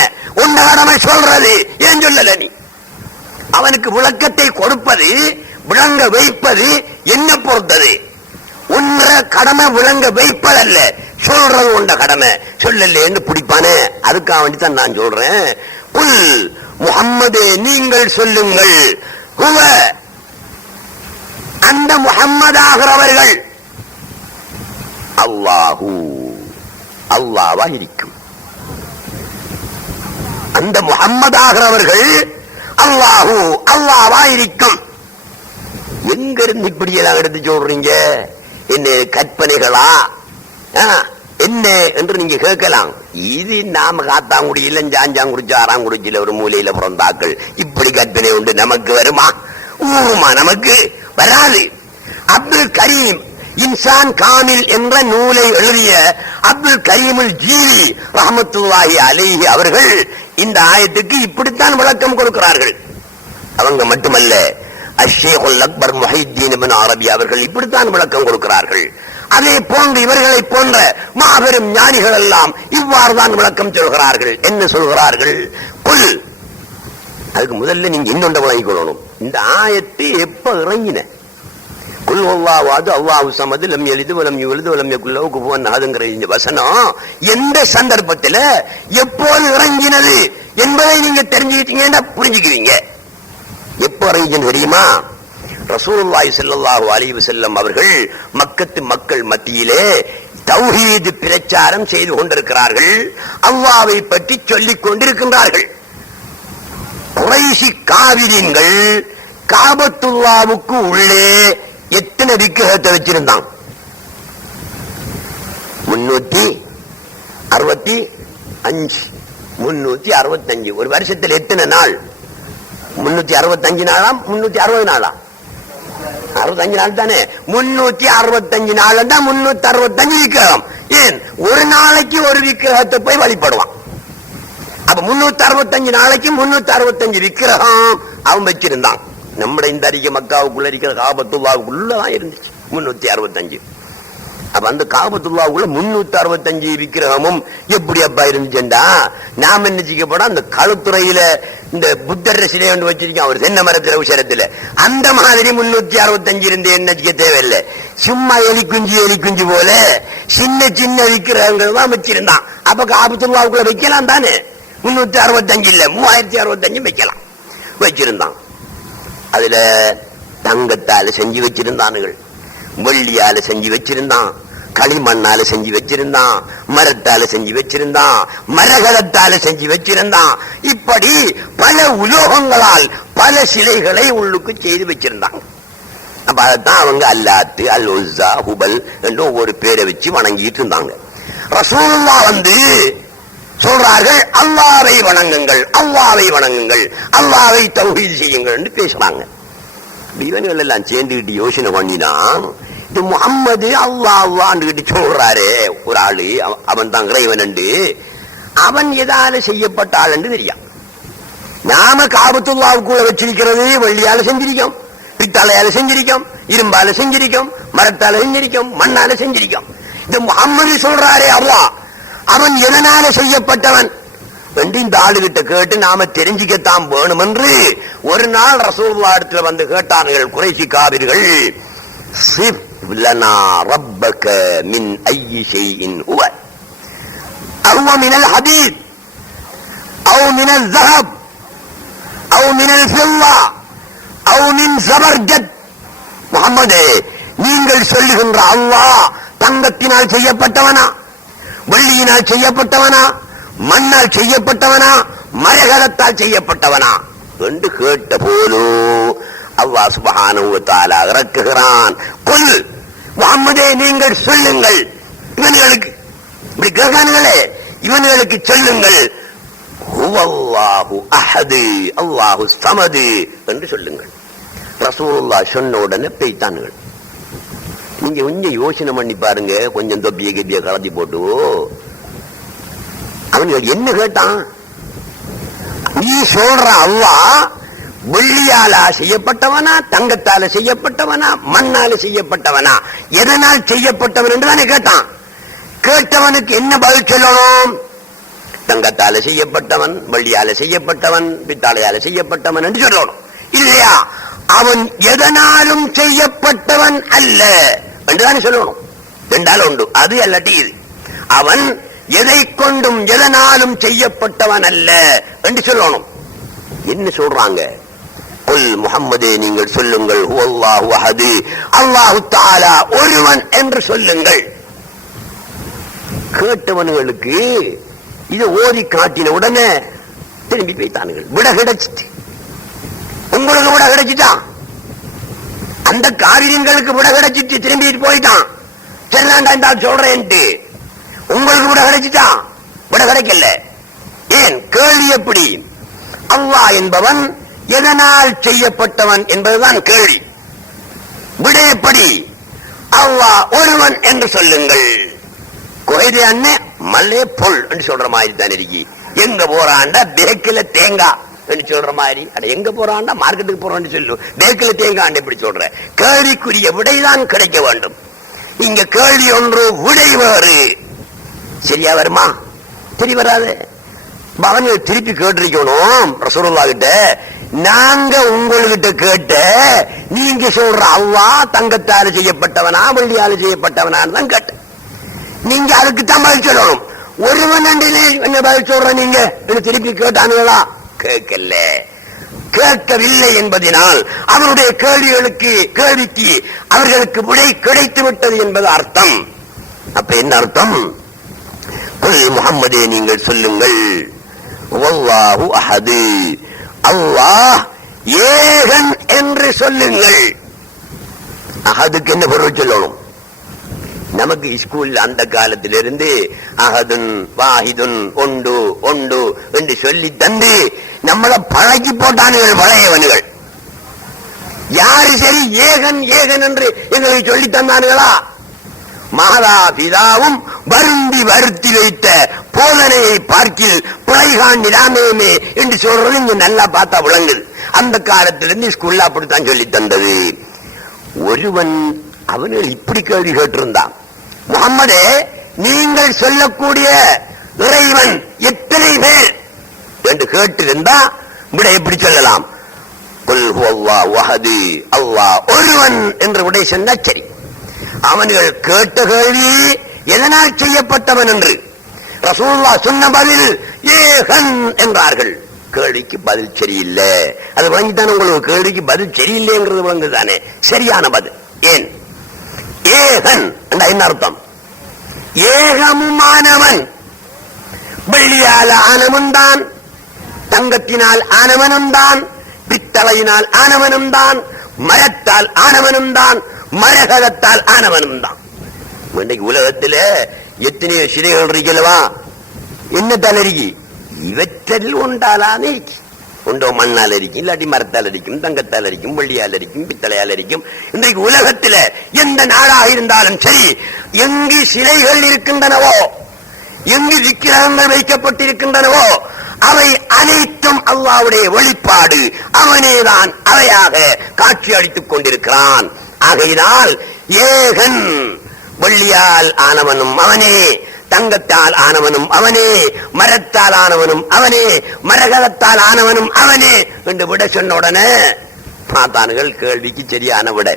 உண்ட கடமை சொல்றது, ஏன் சொல்லல நீ? அவனுக்கு விளக்கத்தை கொடுப்பது, விளங்க வைப்பது என்ன பொறுத்தது? உன்ற கடமை விளங்க வைப்பதல்ல, சொல்றது உண்ட கடமை. சொல்லலேன்னு பிடிப்பானே, அதுக்காக வேண்டித்தான் நான் சொல்றேன். குல் முஹம்மதே, நீங்கள் சொல்லுங்கள், ஹுவ, அந்த முஹம்மதாகிறவர்கள் அல்லாஹு, அல்லாவா இருக்கும். அந்த முஹம்மதாகிறவர்கள் அல்லாஹு, அல்லாவா இருக்கும். எங்க இருந்து இப்படி எல்லாம் எடுத்து சொல்றீங்க? என்ன கற்பனைகளா என்ன என்று நீங்க கேட்கலாம். இது நாம காத்தாங்குடியில ஜாஞ்சாங்குடிச்சு ஆறாங்குடிச்சில ஒரு மூலையில பிறந்தாக்கள் இப்படி கற்பனை உண்டு. நமக்கு வருமா? ஊருமா? நமக்கு வராது. அப்துல் கரீம் இன்சான் காமில் என்ற நூலை எழுதிய அப்துல் கரீமுல் ஜீலி ரஹ்மத்துல்லாஹி அலைஹி அவர்கள் இந்த ஆயத்துக்கு இப்படித்தான் விளக்கம் கொடுக்கிறார்கள். அவங்க மட்டுமல்ல, அஷ்ஷேகுல் அக்பர் முஹைத்தீன் இப்னு அரபி அவர்கள் இப்படித்தான் விளக்கம் கொடுக்கிறார்கள். அதே போன்று இவர்களை போன்ற மாபெரும் ஞானிகள் எல்லாம் இவ்வாறு தான் விளக்கம் சொல்கிறார்கள். என்ன சொல்கிறார்கள்? குல், அதுக்கு முதல்ல நீங்க இன்னொன்றை வழங்கிக் கொள்ளணும். இந்த ஆயத்து எப்ப இறங்கின? குல் அல்லாஹு அல்லாஹு ஸமது லம் யலிது வலம் யூலது வலம் யகுல் லஹு குஃபுவன் அஹத்ங்கிற இந்த வசனம் எந்த சந்தர்ப்பத்தில் எப்போது இறங்கினது என்பதை நீங்க தெரிஞ்சுக்கிட்டீங்கன்னா புரிஞ்சுக்குவீங்க. எப்போ இறங்கினது தெரியுமா? ரசூலுல்லாஹி ஸல்லல்லாஹு அலைஹி வஸல்லம் அவர்கள் மக்கத்து மக்கள் மத்தியிலே தௌஹீத் பிரச்சாரம் செய்து கொண்டிருக்கிறார்கள். அல்லாஹ்வை பற்றி சொல்லிக் கொண்டிருக்கின்றார்கள். குறைஷி காவிரின்கள் காபத்துல்லாவுக்கு உள்ளே எத்தனை விக்கிரகத்தை வச்சிருந்தான்? 365. 365. ஒரு வருஷத்தில் எத்தனை நாள்? 365 நாளாம் 360 நாளாம் 65 நாள் தானே. 365 நாள் தான் 365 விக்கிரகம். ஏன்? ஒரு நாளைக்கு ஒரு விக்கிரகத்தை போய் வழிபடுவான். அப்ப 365 நாளைக்கு 365 விக்கிரகம் அவன் வச்சிருந்தான். நம்முடைய இந்த அறிக்கை மக்காவுக்குள்ள இருக்கிற காபத்துல்லாவுக்குள்ளதான் இருந்துச்சு 365. அப்ப அந்த காபத்துல்லாவுக்குள்ள 365 விக்கிரகமும் எப்படி அப்பா இருந்துச்சுண்டா, நாம நினைச்சுக்கப்பட அந்த களுத்துறையில இந்த புத்தர் சிலை ஒன்று வச்சிருக்கோம், அவர் தென்னை மரத்துல உசரத்துல, அந்த மாதிரி 365 இருந்து என்னச்சிக்க தேவையில்லை. சும்மா எலி குஞ்சு போல சின்ன சின்ன விக்கிரகங்கள் தான் வச்சிருந்தான். அப்ப காபத்துல்லாவுக்குள்ள வைக்கலாம் தானே? 365 இல்ல 3065 வைக்கலாம், வச்சிருந்தான். அதுல தங்கத்தால செஞ்சு வச்சிருந்தானுகள், வெள்ளியால செஞ்சு வச்சிருந்தான், களிமண்ணால செஞ்சு வச்சிருந்தான், மரத்தால செஞ்சு வச்சிருந்தான், மரகதத்தால செஞ்சு வச்சிருந்தான். இப்படி பல உலோகங்களால் பல சிலைகளை உள்ளுக்கு செய்து வச்சிருந்தாங்க. அப்ப அதைத்தான் அவங்க அல்லாத்து, அல் உஸ்ஸா, ஹுபல் என்று ஒவ்வொரு பேரை வச்சு வணங்கிட்டு இருந்தாங்க. ரசூலுல்லாஹ் வந்து சொல்றார்கள், அல்லாஹ்வை வணங்குங்கள், அல்லாஹ்வை வணங்குங்கள், அல்லாஹ்வை தௌஹீத் செய்யுங்கள் என்று பேசுறாங்க. இவன்கள் எல்லாம் சேர்ந்துகிட்டு யோசனை பண்ணினா, இது முஹம்மது அல்லாஹ்வான்னு சொல்றாரு ஒரு ஆளு, அவன் தான் இறைவன் என்று, அவன் எதால செய்யப்பட்ட ஆள் என்று தெரியும். நாம காபத்துல்லாவுக்குள்ள வச்சிருக்கிறது வெள்ளியால செஞ்சிருக்கோம், பித்தளையால செஞ்சிருக்கோம், இரும்பால செஞ்சிருக்கோம், மரத்தால செஞ்சிருக்கோம், மண்ணால செஞ்சிருக்கோம். இந்த முஹம்மது சொல்றாரே அல்லாஹ், அவன் எதனால செய்யப்பட்டவன்? என்று இந்த ஆளுகிட்ட கேட்டு நாம தெரிஞ்சுக்கத்தான் வேணும் என்று ஒரு நாள் ரசூலுல்லாஹ் இடத்துல வந்து கேட்டார்கள் குறைஷி காபிர்கள். சிஃப் லனா ரப்பக மின் ஐயி ஷைஇன் ஹுவ அஹ்வ மினல் ஹதீத் அவ் மினல் ஸஹப் அவ் மினல் ஃபில்லா அவ் மின் ஸபர்ஜத். முஹம்மதே, நீங்கள் சொல்லுகின்ற அல்லாஹ் தங்கத்தினால் செய்யப்பட்டவனா, வெள்ளியினால் செய்யப்பட்டவனா, மண்ணால் செய்யப்பட்டவனா, மரகதத்தால் செய்யப்பட்டவனா என்று கேட்ட போலோ அல்லாஹ் சுப்ஹானஹு வ தஆலா இறக்குகிறான், குல் முஹம்மதே நீங்கள் சொல்லுங்கள், இவனுங்களுக்கு இப்படி கேட்கானுங்களே இவனுங்களுக்கு சொல்லுங்கள், ஹுவல்லாஹு அஹது அல்லாஹு ஸமது என்று சொல்லுங்கள். ரசூலுல்லாஹ் சொன்ன உடனே பேய்த்தானுங்கள். நீங்க கொஞ்சம் யோசனை பண்ணி பாருங்க, கொஞ்சம் தொப்பிய கெப்பிய கலத்தி போட்டு அவனுக்கு என்ன கேட்டான்? நீ சொல்ற அல்லாஹ் வெள்ளியால செய்யப்பட்டவனா, தங்கத்தால செய்யப்பட்டவனா, மண்ணால செய்யப்பட்டவனா, எதனால் செய்யப்பட்டவன் என்று தானே கேட்டான். கேட்டவனுக்கு என்ன பதில் சொல்லணும்? தங்கத்தால செய்யப்பட்டவன், வெள்ளியால செய்யப்பட்டவன், பித்தாளையால செய்யப்பட்டவன் என்று சொல்லணும் இல்லையா? அவன் எதனாலும் செய்யப்பட்டவன் அல்ல என்றுதானே சொல்லணும். ரெண்டாலும் உண்டு, அது அல்லாட்டி இது. அவன் எதை கொண்டும் எதனாலும் செய்யப்பட்டவன் அல்ல என்று சொல்லணும். என்ன சொல்றாங்க? குல் முஹம்மதே நீங்கள் சொல்லுங்கள், ஹுவல்லாஹு அஹது அல்லாஹு தஆலா ஒருவன் என்று சொல்லுங்கள். கேட்டவனுங்களுக்கு இதை ஓதி காட்டின உடனே திரும்பி போய்த்தானுங்கள். விட கிடைச்சிட்டு உங்களுக்கு விட கிடைச்சிட்டான், அந்த காவிரியங்களுக்கு விட கிடைச்சிட்டு திரும்பி போயிட்டான். செல்லாண்டா சொல்றேன்ட்டு உங்களுக்கு விட கிடைச்சிட்டான், விட கிடைக்கல. ஏன்? கேள்வி எப்படி? அல்லாஹ் என்பவன் எதனால் செய்யப்பட்டவன் என்பதுதான் கேள்வி. விட எப்படி? அல்லாஹ் ஒருவன் என்று சொல்லுங்கள். குறைதே அண்ணே மல்லே பொல் என்று சொல்ற மாதிரி தான் இருக்கு. எங்க போறாண்டா பேக்கில தேங்காய் என்று சொல்ற மாதிரி. அட எங்க போறாண்டா மார்க்கெட்டுக்கு போறான்னு சொல்லு, பேக்கில தேங்காய் எப்படி சொல்ற? கேள்விக்குரிய விடைதான் கிடைக்க வேண்டும். இங்க கேள்வி ஒன்று, விடை வேறு. சரியா வருமா? தெரிய வராது. அவன் திருப்பி கேட்டிருக்கணும் ரசூலுல்லாஹ் கிட்ட, நாங்க உங்ககிட்ட கேட்ட நீங்க சொல்ற அல்லாஹ் தங்கத்தால செய்யப்பட்டவனா வெள்ளியால செய்யப்பட்டவனான்னு தான் கேட்ட. நீங்க அதுக்கு தான் பதில் சொல்லணும். ஒருவன் என்ன பதில் சொல்ற நீங்க திருப்பி கேட்டானுங்களா? கேட்கல. கேட்கவில்லை என்பதனால் அவருடைய கேள்விக்கு அவர்களுக்கு விடை கிடைத்து விட்டது என்பது அர்த்தம். அப்ப என்ன அர்த்தம்? குல் முஹம்மதே நீங்கள் சொல்லுங்கள், வல்லாஹு அஹது அல்லாஹ் ஏகன் என்று சொல்லுங்கள். அஹதுக்கு என்ன பொருள் சொல்லணும்? நமக்கு ஸ்கூல்ல அந்த காலத்திலிருந்து அஹதுன் வாஹிதுன் ஒன்று ஒன்று என்று சொல்லி தந்து நம்மளை பழக்கி போட்டானுகள் பழையவனுகள். யாரு சரி ஏகன் ஏகன் என்று எங்களுக்கு சொல்லி தந்தானுங்களா? மாதா பிதாவும் வருந்தி வருத்தி வைத்த போதனையை பார்க்கில் பிழைகான் நிலாமே என்று சொல்றது இங்க நல்லா பார்த்தா விளங்குது. அந்த காலத்திலிருந்து ஸ்கூல்ல அப்படித்தான் சொல்லி தந்தது. ஒருவன் அவனுகள் இப்படி கேள்வி கேட்டிருந்தான், முஹம்மதே நீங்கள் சொல்லக்கூடிய இறைவன் எத்தனை பேர் என்று கேட்டிருந்தா விட எப்படி சொல்லலாம்? குல் ஹுவல்லாஹு அஹது அல்லாஹ் ஒருவன் என்று விடை சொன்னா சரி. அவன்கள் கேட்ட கேள்வி எதனால் செய்யப்பட்டவன் என்று ரசூலுல்லாஹ் சொன்ன பதில் ஏகன் என்றார்கள். கேள்விக்கு பதில் சரியில்லை. அது வாங்கித்தானே உங்களுக்கு கேள்விக்கு பதில் சரியில்லைங்கிறது விளங்குதானே சரியான பதில். ஏன்? ஏகன் என்ன அர்த்தம்? ஏகமுமானவன். வெள்ளியால் ஆனவன் தான், தங்கத்தினால் ஆனவனும் தான், பித்தளையினால் ஆனவனும் தான், மரத்தால் ஆனவனும் தான், மரகதத்தால் ஆனவனும் தான். இன்றைக்கு உலகத்தில் எத்தனையோ சிலைகள் இருக்கலவா? என்ன தலரிக்கு? இவற்றில் ஒன்றாலான இருக்கு. ஒன்றோ மண்ணால் இருக்கும், இல்லாட்டி மரத்தால் இருக்கும், தங்கத்தால் இருக்கும், வெள்ளியால் இருக்கும், பித்தளையால் இருக்கும். இன்றைக்கு உலகத்தில் எந்த நாடாக இருந்தாலும் சரி, எங்கு சிலைகள் இருக்கின்றனவோ, எங்கு விக்கிரகங்கள் வைக்கப்பட்டிருக்கின்றனவோ, அவை அனைத்தும் அல்லாஹ்வுடைய வெளிப்பாடு. அவனேதான் அவையாக காட்சி அளித்துக் கொண்டிருக்கிறான். ஆகையினால் ஏகன், வெள்ளியால் ஆனவனும் அவனே, தங்கத்தால் ஆனவனும் அவனே, மரத்தால் ஆனவனும் அவனே, மரகதத்தால் ஆனவனும் அவனே என்று விட சொன்ன உடனே பார்த்தானுகள். கேள்விக்கு சரியான விட.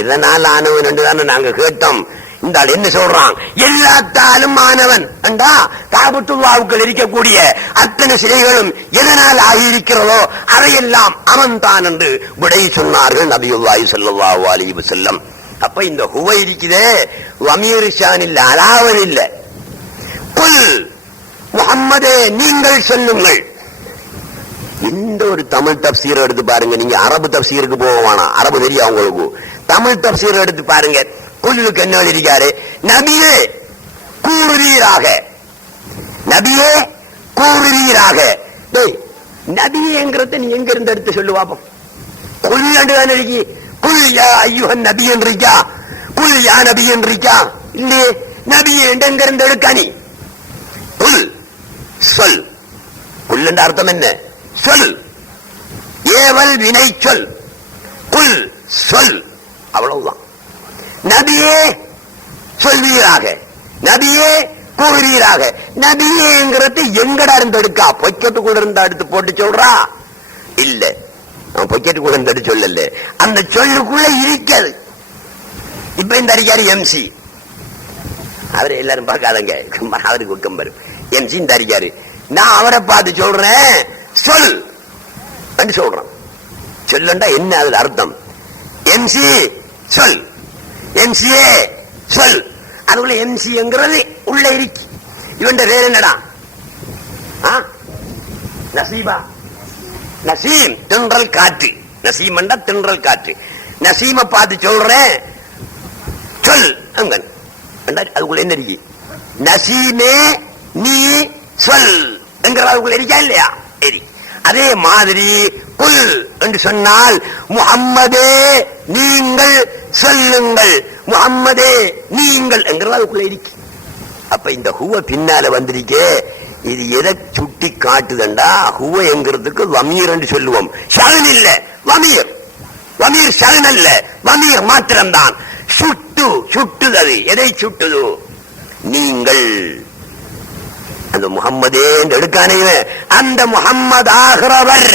இதனால் ஆனவன் என்றுதானே நாங்க கேட்டோம். இந்த ஆள் என்ன சொல்றான்? எல்லாத்தாலும் ஆனவன் என்றா காபத்துல்லாவுக்குள் இருக்கக்கூடிய அத்தனை சிலைகளும் எதனால் ஆகியிருக்கிறதோ அதையெல்லாம் அவன் தான் என்று விடை சொன்னார்கள் நபியுல்லாஹி ஸல்லல்லாஹு அலைஹி வஸல்லம். அப்ப இந்த ஹுவ இருக்குதே வமீர் ஷான் இல்ல, அலாவன் இல்ல. குல் முஹம்மதே நீங்கள் சொல்லுங்கள். இந்த ஒரு தமிழ் தப்சீர் எடுத்து பாருங்க. நீங்க அரபு தப்சீருக்கு போவானா? அரபு தெரியும் அவங்களுக்கு. தமிழ் தப்சீர் எடுத்து பாருங்க. குல்லுக்கு என்ன எழுதியிருக்காரு? நபியே கூறுவீராக, நபியே கூறுவீராக. நபியேங்கிறத நீ எங்க இருந்து எடுத்து சொல்லு பாப்போம். குல் தான் எழுதி. குல் யா ஐயுஹன் நபி என்றிருக்கா, குல் யா நபி என்றிருக்கா இல்லையே. நபியே எங்க இருந்து எடுக்க நீ? குல் சொல். குல் என்ற அர்த்தம் என்ன? சொல். ஏவல் வினை சொல். குல் சொல், அவ்வளவுதான். நபியே சொல்வீராக, நபியே கூறுவீராக. நபியேங்கிறது எங்கடா இருந்து எடுக்கா? பொக்கெட்டுக்குள்ள இருந்தா எடுத்து போட்டு சொல்றா? இல்ல, அவன் பொக்கெட்டுக்குள்ள இருந்து எடுத்து சொல்லல, அந்த சொல்லுக்குள்ள இருக்கிறது. இப்ப இந்த அறிக்காரு எம்சி, அவரை எல்லாரும் பார்க்காதங்க, அவருக்கு வெக்கம் வரும். எம்சி இந்த அறிக்காரு, நான் அவரை பார்த்து சொல்றேன் சொல் என்று சொல்றான். சொல்லண்டா என்ன அது அர்த்தம்? எம்சி சொல், எம்சிஏ சொல். அதுக்குள்ள எம்சிங்கிறது உள்ள இருக்கு. இவன் வேற என்னடா? நசீபா, நசீம் தென்றல் காற்று. நசீம் என்றா தென்றல் காற்று. நசீமை பார்த்து சொல்றேன் சொல் அங்கன். அதுக்குள்ள என்ன இருக்கு? நசீமே நீ சொல் என்கிற அதுக்குள்ள இருக்கா இல்லையா? அதே மாதிரி குல் என்று சொன்னால் முஹம்மதே நீங்கள் சொல்லுங்கள், முஹம்மதே நீங்கள் என்கிறது அதுக்குள்ள இருக்கு. அப்ப இந்த ஹுவ பின்னால வந்திருக்கே, இது எதை சுட்டி காட்டுதண்டா? ஹுவ என்கிறதுக்கு வமீர் என்று சொல்லுவோம். ஷகன் இல்ல, வமீர். வமீர் ஷகன் அல்ல, வமீர் மாத்திரம்தான். சுட்டு, சுட்டுதது. எதை சுட்டுது? நீங்கள். அந்த முஹம்மதே எடுக்கானே, அந்த முஹம்மது ஆகிறவர்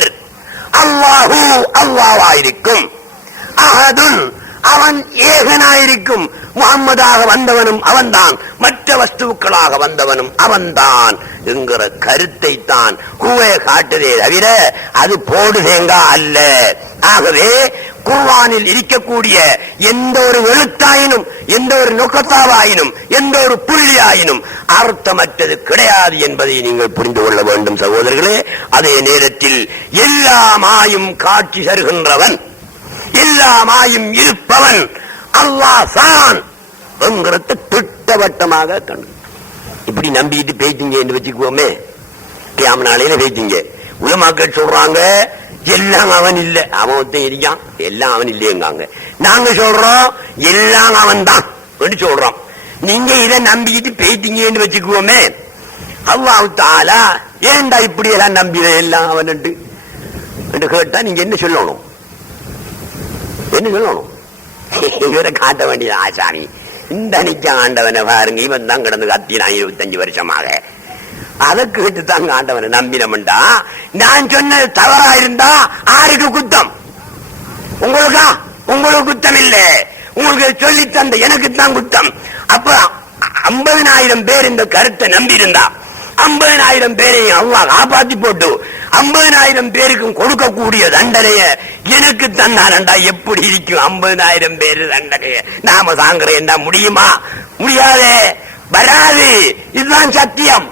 அல்லாஹு அல்லாஹ்வாயிருக்கும். அஹதுன் அவன் ஏகனாயிருக்கும். முஹம்மதாக வந்தவனும் அவன்தான், மற்ற வஸ்துக்களாக வந்தவனும் அவன்தான் என்கிற கருத்தை தான் ஹுவே காட்டுதே தவிர அது போடுதேங்கா அல்ல. ஆகவே குர்ஆனில் இருக்கக்கூடிய எந்த ஒரு எழுத்தாயினும், எந்த ஒரு நுக்தாவாயினும், எந்த ஒரு புள்ளியாயினும் அர்த்தமற்றது கிடையாது என்பதை நீங்கள் புரிந்து கொள்ள வேண்டும் சகோதரர்களே. அதே நேரத்தில் எல்லாமாயும் காட்சி தருகின்றவன், எல்லாமாயும் இருப்பவன் அல்லாஹ் தான் என்கிறது திட்டவட்டமாக கண்டு. இப்படி நம்பிட்டு பேசிங்க என்று வச்சுக்குவோமே, கியாமத் நாளையில பேசிங்க. உலமாக்கள் சொல்றாங்க எல்லாம் அவன் இல்ல, அவன் ஒருத்தன் இருக்கான், எல்லாம் அவன் இல்லையங்காங்க. நாங்க சொல்றோம் எல்லாம் அவன் தான் என்று சொல்றோம். நீங்க இதை நம்பிக்கிட்டு பேசிங்கன்னு வச்சுக்குவோமே, அல்லாஹ் தஆலா ஏண்டா இப்படி எல்லாம் நம்பின எல்லாம் அவன் என்று கேட்டா நீங்க என்ன சொல்லணும்? என்ன சொல்லணும்? இவரை காட்ட வேண்டியது ஆசாமி, இந்த நிக்க ஆண்டவனை பாருங்க, இவன் தான் கிடந்து கத்தினான் 25 வருஷமாக. அதை கேட்டு தாங்க ஆண்டவனை நம்பினோம்டா. நான் சொன்னது தவறா இருந்தா ஆருக்கு குத்தம்? உங்களுக்கா? உங்களுக்கு குத்தம் இல்ல, உங்களுக்கு சொல்லி தந்த எனக்கு தான் குத்தம். அப்ப 50,000 பேர் இந்த கருத்தை நம்பி இருந்தா 50,000 பேரையும் அல்லாஹ் காப்பாத்தி போட்டு 50,000 பேருக்கும் கொடுக்கக்கூடிய தண்டனைய எனக்கு தந்தானண்டா எப்படி இருக்கும்? 50,000 பேரு தண்டனைய நாம தாங்குறேன் முடியுமா? முடியாதே, வராது. இதுதான் சத்தியம்.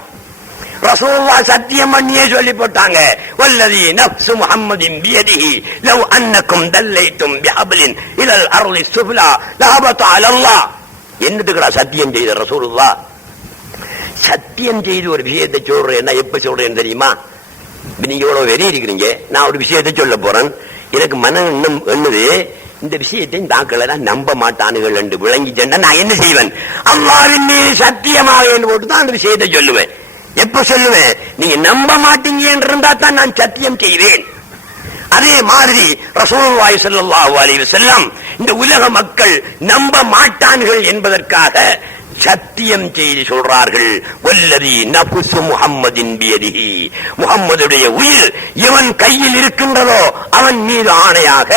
ரசூலுல்லாஹ் சத்தியம் பண்ணியே சொல்லி போட்டாங்க, வல்லதி நஃப்சு முஹம்மதின் பியதிஹி லவ் அன்னக்கும் தல்லைத்தும் பிஹப்லின் இலல் அர்லி சுஃப்லா லஹபத அலல்லாஹ். என்னதுக்குடா சத்தியம் செய்த ரசூலுல்லாஹ்? சத்தியம் செய்து ஒரு விஷயத்தை சொல்றேன், எப்ப சொல்றேன் தெரியுமா? நீங்க எவ்வளவு வெறி இருக்கிறீங்க, நான் ஒரு விஷயத்தை சொல்ல போறேன், எனக்கு மனம் இன்னும் எண்ணுது, இந்த விஷயத்தை தாக்களை நம்ப மாட்டானுகள் என்று விளங்கிச்சேன். நான் என்ன செய்வேன்? அல்லாஹ்வின் மீது சத்தியமாக என்று போட்டு தான் அந்த விஷயத்தை சொல்லுவேன். எப்ப சொல்லுவேன்? நீங்க நம்ப மாட்டீங்க என்று இருந்தா தான் நான் சத்தியம் செய்வேன். அதே மாதிரி ரசூலுல்லாஹி ஸல்லல்லாஹு அலைஹி வஸல்லம் இந்த உலக மக்கள் நம்ப மாட்டார்கள் என்பதற்காக சத்தியம் செய்து சொல்றார்கள், வல்லதி நஃப்ஸு முஹம்மதின் பியதிஹி, முஹம்மதுடைய உயிர் இவன் கையில் இருக்கின்றதோ அவன் மீது ஆணையாக,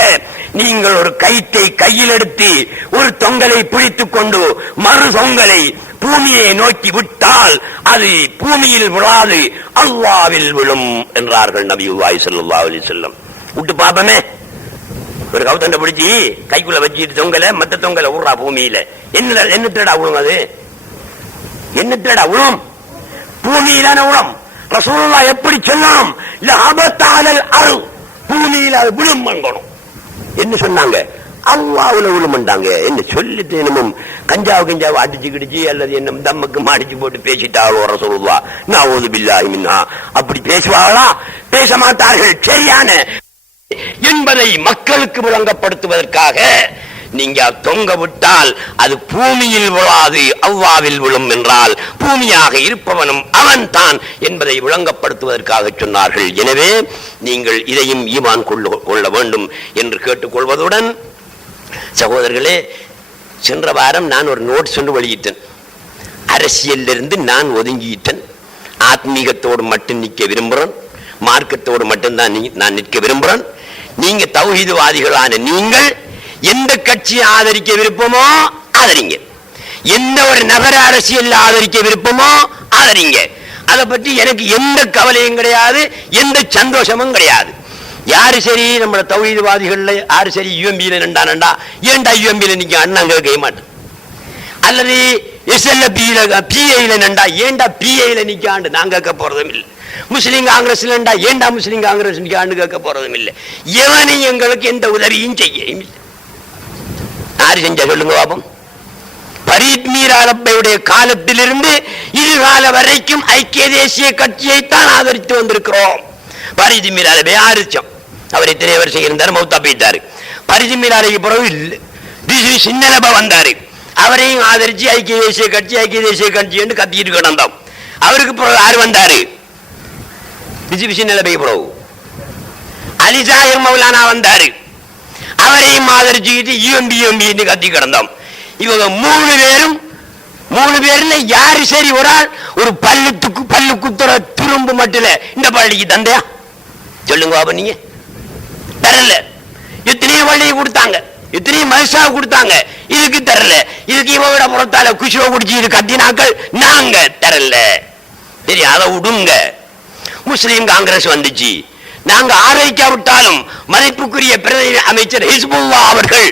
நீங்கள் ஒரு கயிற்றை கையில் எடுத்து ஒரு தொங்கலை பிடித்துக் கொண்டு மறு தொங்கலை பூமியை நோக்கி விட்டால் அது பூமியில் விழாது, அல்லாஹ்வில் விழும் என்றார்கள் நபியுல்லாஹி ஸல்லல்லாஹு அலைஹி வஸல்லம். விட்டு பாப்பமே, ஒரு கவுத்தண்டை பிடிச்சி கைக்குள்ள வச்சுட்டு தொங்கல மத்த தொங்கல விடுறா பூமியில, என்னத்தடா விழும்? அது என்னத்தடா விழும்? பூமியிலான விழும். ரசூலுல்லாஹ் எப்படி சொன்னாம், லஹபத்தாலல் அர்த், பூமியில அது விழும் பண்ணணும். என்ன சொன்னாங்க? அல்லாஹ்வுல விழுமண்டாங்க. என்ன சொல்லிட்டு என்னமும் கஞ்சாவை அடிச்சு கிடிச்சு அல்லது என்ன தம்முக்கு மாடிச்சு போட்டு பேசிட்டாளோ ரசூலுல்லாஹ், நஊது பில்லாஹி மின்ஹா. அப்படி பேசுவாங்களா? பேச மாட்டார்கள். சரியான என்பதை மக்களுக்கு விளங்கப்படுத்துவதற்காக நீங்க தொங்க விட்டால் அது பூமியில் விழாது, அல்லாஹ்வில் விழும் என்றால் பூமியாக இருப்பவனும் அவன் தான் என்பதை விளங்கப்படுத்துவதற்காக சொன்னார்கள். எனவே நீங்கள் இதையும் ஈமான் கொள்ள வேண்டும் என்று கேட்டுக்கொள்வதுடன், சகோதரர்களே, சென்ற வாரம் நான் ஒரு நோட் சொல்லி வெளியிட்டேன். அரசியலிருந்து நான் ஒதுங்கிட்டேன், ஆத்மீகத்தோடு மட்டும் நிற்க விரும்புகிறேன், மார்க்கத்தோடு மட்டும்தான் நான் நிற்க விரும்புகிறேன். நீங்க தௌஹீதுவாதிகளான நீங்கள் எந்த கட்சியை ஆதரிக்க விருப்பமோ ஆதரிங்க, எந்த ஒரு நகர அரசியல் ஆதரிக்க விருப்பமோ ஆதரிங்க. அதை பற்றி எனக்கு எந்த கவலையும் கிடையாது, எந்த சந்தோஷமும் கிடையாது. யாரு சரி நம்ம தௌஹீதுவாதிகள்ல யாரு சரி யுஎம்பியில நண்டா ஏன்டா யுஎம்பியில நீங்க அண்ணன் கேட்க மாட்டேன், அல்லது பிஐல நண்டா ஏன்டா பிஐல நிக்காண்டு நான் கேட்க போறதும் இல்லை. முஸ்லீம் காங்கிரஸ்ல நண்டா ஏன்டா முஸ்லீம் காங்கிரஸ் நிக்காண்டு கேட்க போறதும் இல்லை. எவனையும் எங்களுக்கு எந்த உதவியும் செய்ய யாரு செஞ்சா சொல்லுங்க பாபம். பரீத் மீராலப்பையுடைய காலத்திலிருந்து இது கால வரைக்கும் ஐக்கிய தேசிய கட்சியைத்தான் ஆதரித்து வந்திருக்கிறோம். பரீத் மீராலப்பை ஆதரிச்சோம். அவர் இத்தனை வருஷம் இருந்தார், மௌத்தா போயிட்டாரு. பரீத் மீராலைக்கு பிறகு சின்னலபா வந்தாரு, அவரையும் ஆதரிச்சு ஐக்கிய தேசிய கட்சி என்று கத்திட்டு கிடந்தோம். அவருக்கு பிறகு யாரு வந்தாரு? சின்னலபைக்கு பிறகு அலிசாஹிர் மௌலானா வந்தாரு, அவரையும் ஆதரிச்சுக்கிட்டு யூஎம்பி கத்தி கிடந்தோம். இவங்க மூணு பேர்ல யாரு சரி ஒரு ஆள் ஒரு பல்லு குத்துற துரும்பு மட்டும் இந்த பள்ளிக்கு தந்தையா சொல்லுங்க பாபா. நீங்க தரல, எத்தனையோ பள்ளியை கொடுத்தாங்க, எத்தனையோ மதுசா கொடுத்தாங்க, இதுக்கு தரல. இதுக்கு இவட புறத்தால குஷிவ குடிச்சு இது கத்தினாக்கள் நாங்க தரல. சரி, அதை விடுங்க. முஸ்லீம் காங்கிரஸ் வந்துச்சு, நாங்க ஆதரிக்காவிட்டாலும் மதிப்புக்குரிய பிரதம அமைச்சர் ஹிஸ்புல்லா அவர்கள்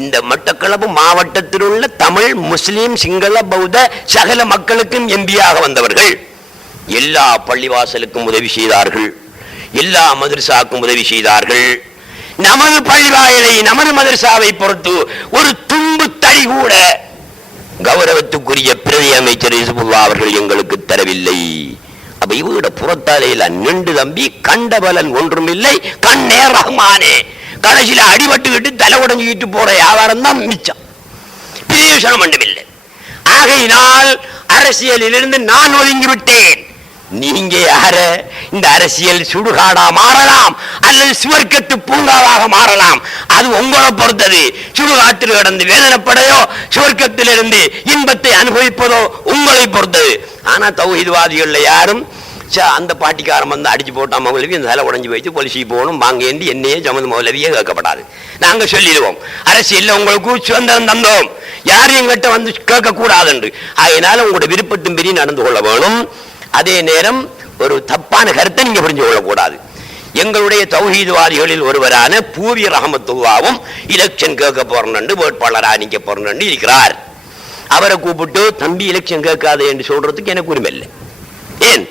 இந்த மட்டக்களப்பு மாவட்டத்தில் உள்ள தமிழ், முஸ்லீம், சிங்கள, பௌத்த சகல மக்களுக்கும் எம்பியாக வந்தவர்கள். எல்லா பள்ளிவாசலுக்கும் உதவி செய்தார்கள், எல்லா மதரசாவுக்கும் உதவி செய்தார்கள். நமது பள்ளிவாயலை, நமது மதரசாவை பொறுத்து ஒரு தும்பு தடி கூட கௌரவத்துக்குரிய பிரதி அமைச்சர் ஹிஸ்புல்லா அவர்கள் எங்களுக்கு தரவில்லை. அப்ப இவரோட புறத்தாலையில நின்று தம்பி கண்டபலன் ஒன்றும் இல்லை, கண்ணே ரஹ்மானே. கடைசியில அடிபட்டுக்கிட்டு தலை உடஞ்சிக்கிட்டு போற வியாபாரம் தான் மிச்சம், பிரயோஜனம் ஒன்றுமில்லை. ஆகையினால் அரசியலிலிருந்து நான் ஒதுங்கி விட்டேன். நீங்க யார? இந்த அரசியல் சுடுகாடா மாறலாம் அல்லது சுவர்க்கத்து பூங்காவாக மாறலாம், அது உங்களை பொறுத்தது. சுடுகாட்டில் கிடந்து வேதனைப்படையோ சுவர்க்கத்திலிருந்து இன்பத்தை அனுபவிப்பதோ உங்களை பொறுத்தது. ஆனா தௌஹீத்வாதிகள்ல யாரும் அந்த பாட்டிக்காரன் வந்து அடிச்சு போட்டா மௌலவி இந்த தலை உடஞ்சி போயிட்டு பொலிசிக்கு போகணும் வாங்கேண்டி என்னையே ஜமது மௌலவியே கேட்கப்படாது. நாங்க சொல்லிடுவோம், அரசியல்ல உங்களுக்கு சுதந்திரம் தந்தோம், யாரும் எங்கிட்ட வந்து கேட்கக்கூடாது என்று. அதனால உங்களோட விருப்பத்தின் பெரிய நடந்து கொள்ள வேணும். அதே நேரம் ஒரு தப்பான கருத்தை நீங்க புரிஞ்சு கொள்ளக்கூடாது. எங்களுடைய தௌஹீத்வாதிகளில் ஒருவரான பூவி ரஹமத்துல்லாவும் எலெக்ஷன் கேட்க போறேன்னு வேட்பாளரா நிக்க போறேன்னு இருக்கிறார். அவரை கூப்பிட்டு தம்பி எலெக்ஷன் கேட்காது என்று சொல்றதுக்கு எனக்கு உரிமை இல்லை. ஏன்?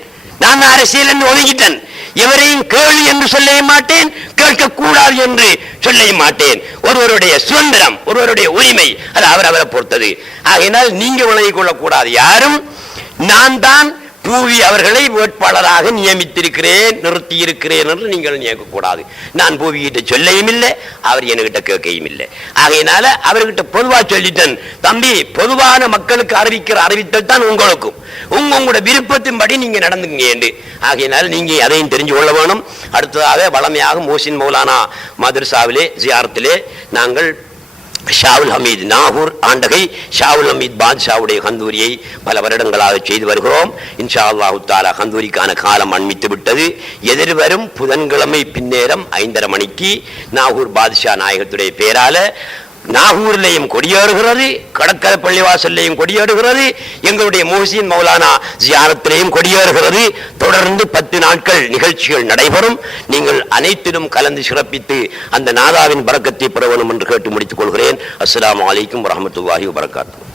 நான் அரசியல் என்று ஒதுங்கிட்டேன். எவரையும் கேள்வி என்று சொல்ல மாட்டேன், கேட்கக்கூடாது என்று சொல்ல மாட்டேன். ஒருவருடைய சுதந்திரம், ஒருவருடைய உரிமை, அது அவரை பொறுத்தது. ஆகையினால் நீங்க விளங்கிக் கொள்ளக்கூடாது. யாரும் நான் தான் பூவி அவர்களை வேட்பாளராக நியமித்திருக்கிறேன், நிறுத்தி இருக்கிறேன் என்று நீங்கள் நியமிக்கக்கூடாது. நான் பூவிகிட்ட சொல்லையும் இல்லை, அவர் என்கிட்ட கேட்கையும் இல்லை. ஆகையினால அவர்கிட்ட பொதுவா சொல்லிட்டேன், தம்பி பொதுவான மக்களுக்கு அறிவித்தல் தான் உங்களுக்கும், உங்களோட விருப்பத்தின்படி நீங்க நடந்துங்க என்று. ஆகையினால நீங்க அதையும் தெரிஞ்சு கொள்ள வேணும். அடுத்ததாக வளமையாக மோசின் மௌலானா மதரசாவிலே ஜியாரத்திலே நாங்கள் ஷாவுல் ஹமீத் நாகூர் ஆண்டகை ஷாவுல் ஹமீத் பாத்ஷாவுடைய கந்தூரியை பல வருடங்களாக செய்து வருகிறோம். இன்ஷா அல்லாஹு தஆலா கந்தூரிக்கான காலம் அண்மித்து விட்டது. எதிர்வரும் புதன்கிழமை பின்னேரம் 5:30 மணிக்கு நாகூர் பாத்ஷா நாயகத்துடைய பேரால நாகூரிலையும் கொடியேறுகிறது, கடற்கரை பள்ளிவாசல்லையும் கொடியேறுகிறது, எங்களுடைய முஹ்சின் மௌலானா ஜியாரத்திலையும் கொடியேறுகிறது. தொடர்ந்து 10 நாட்கள் நிகழ்ச்சிகள் நடைபெறும். நீங்கள் அனைத்திலும் கலந்து சிறப்பித்து அந்த நாதாவின் பரக்கத்தை பெற வேண்டும் என்று கேட்டு முடித்துக் கொள்கிறேன். அஸ்ஸலாமு அலைக்கும் வரஹ்மத்துல்லாஹி வபரகாத்துஹு.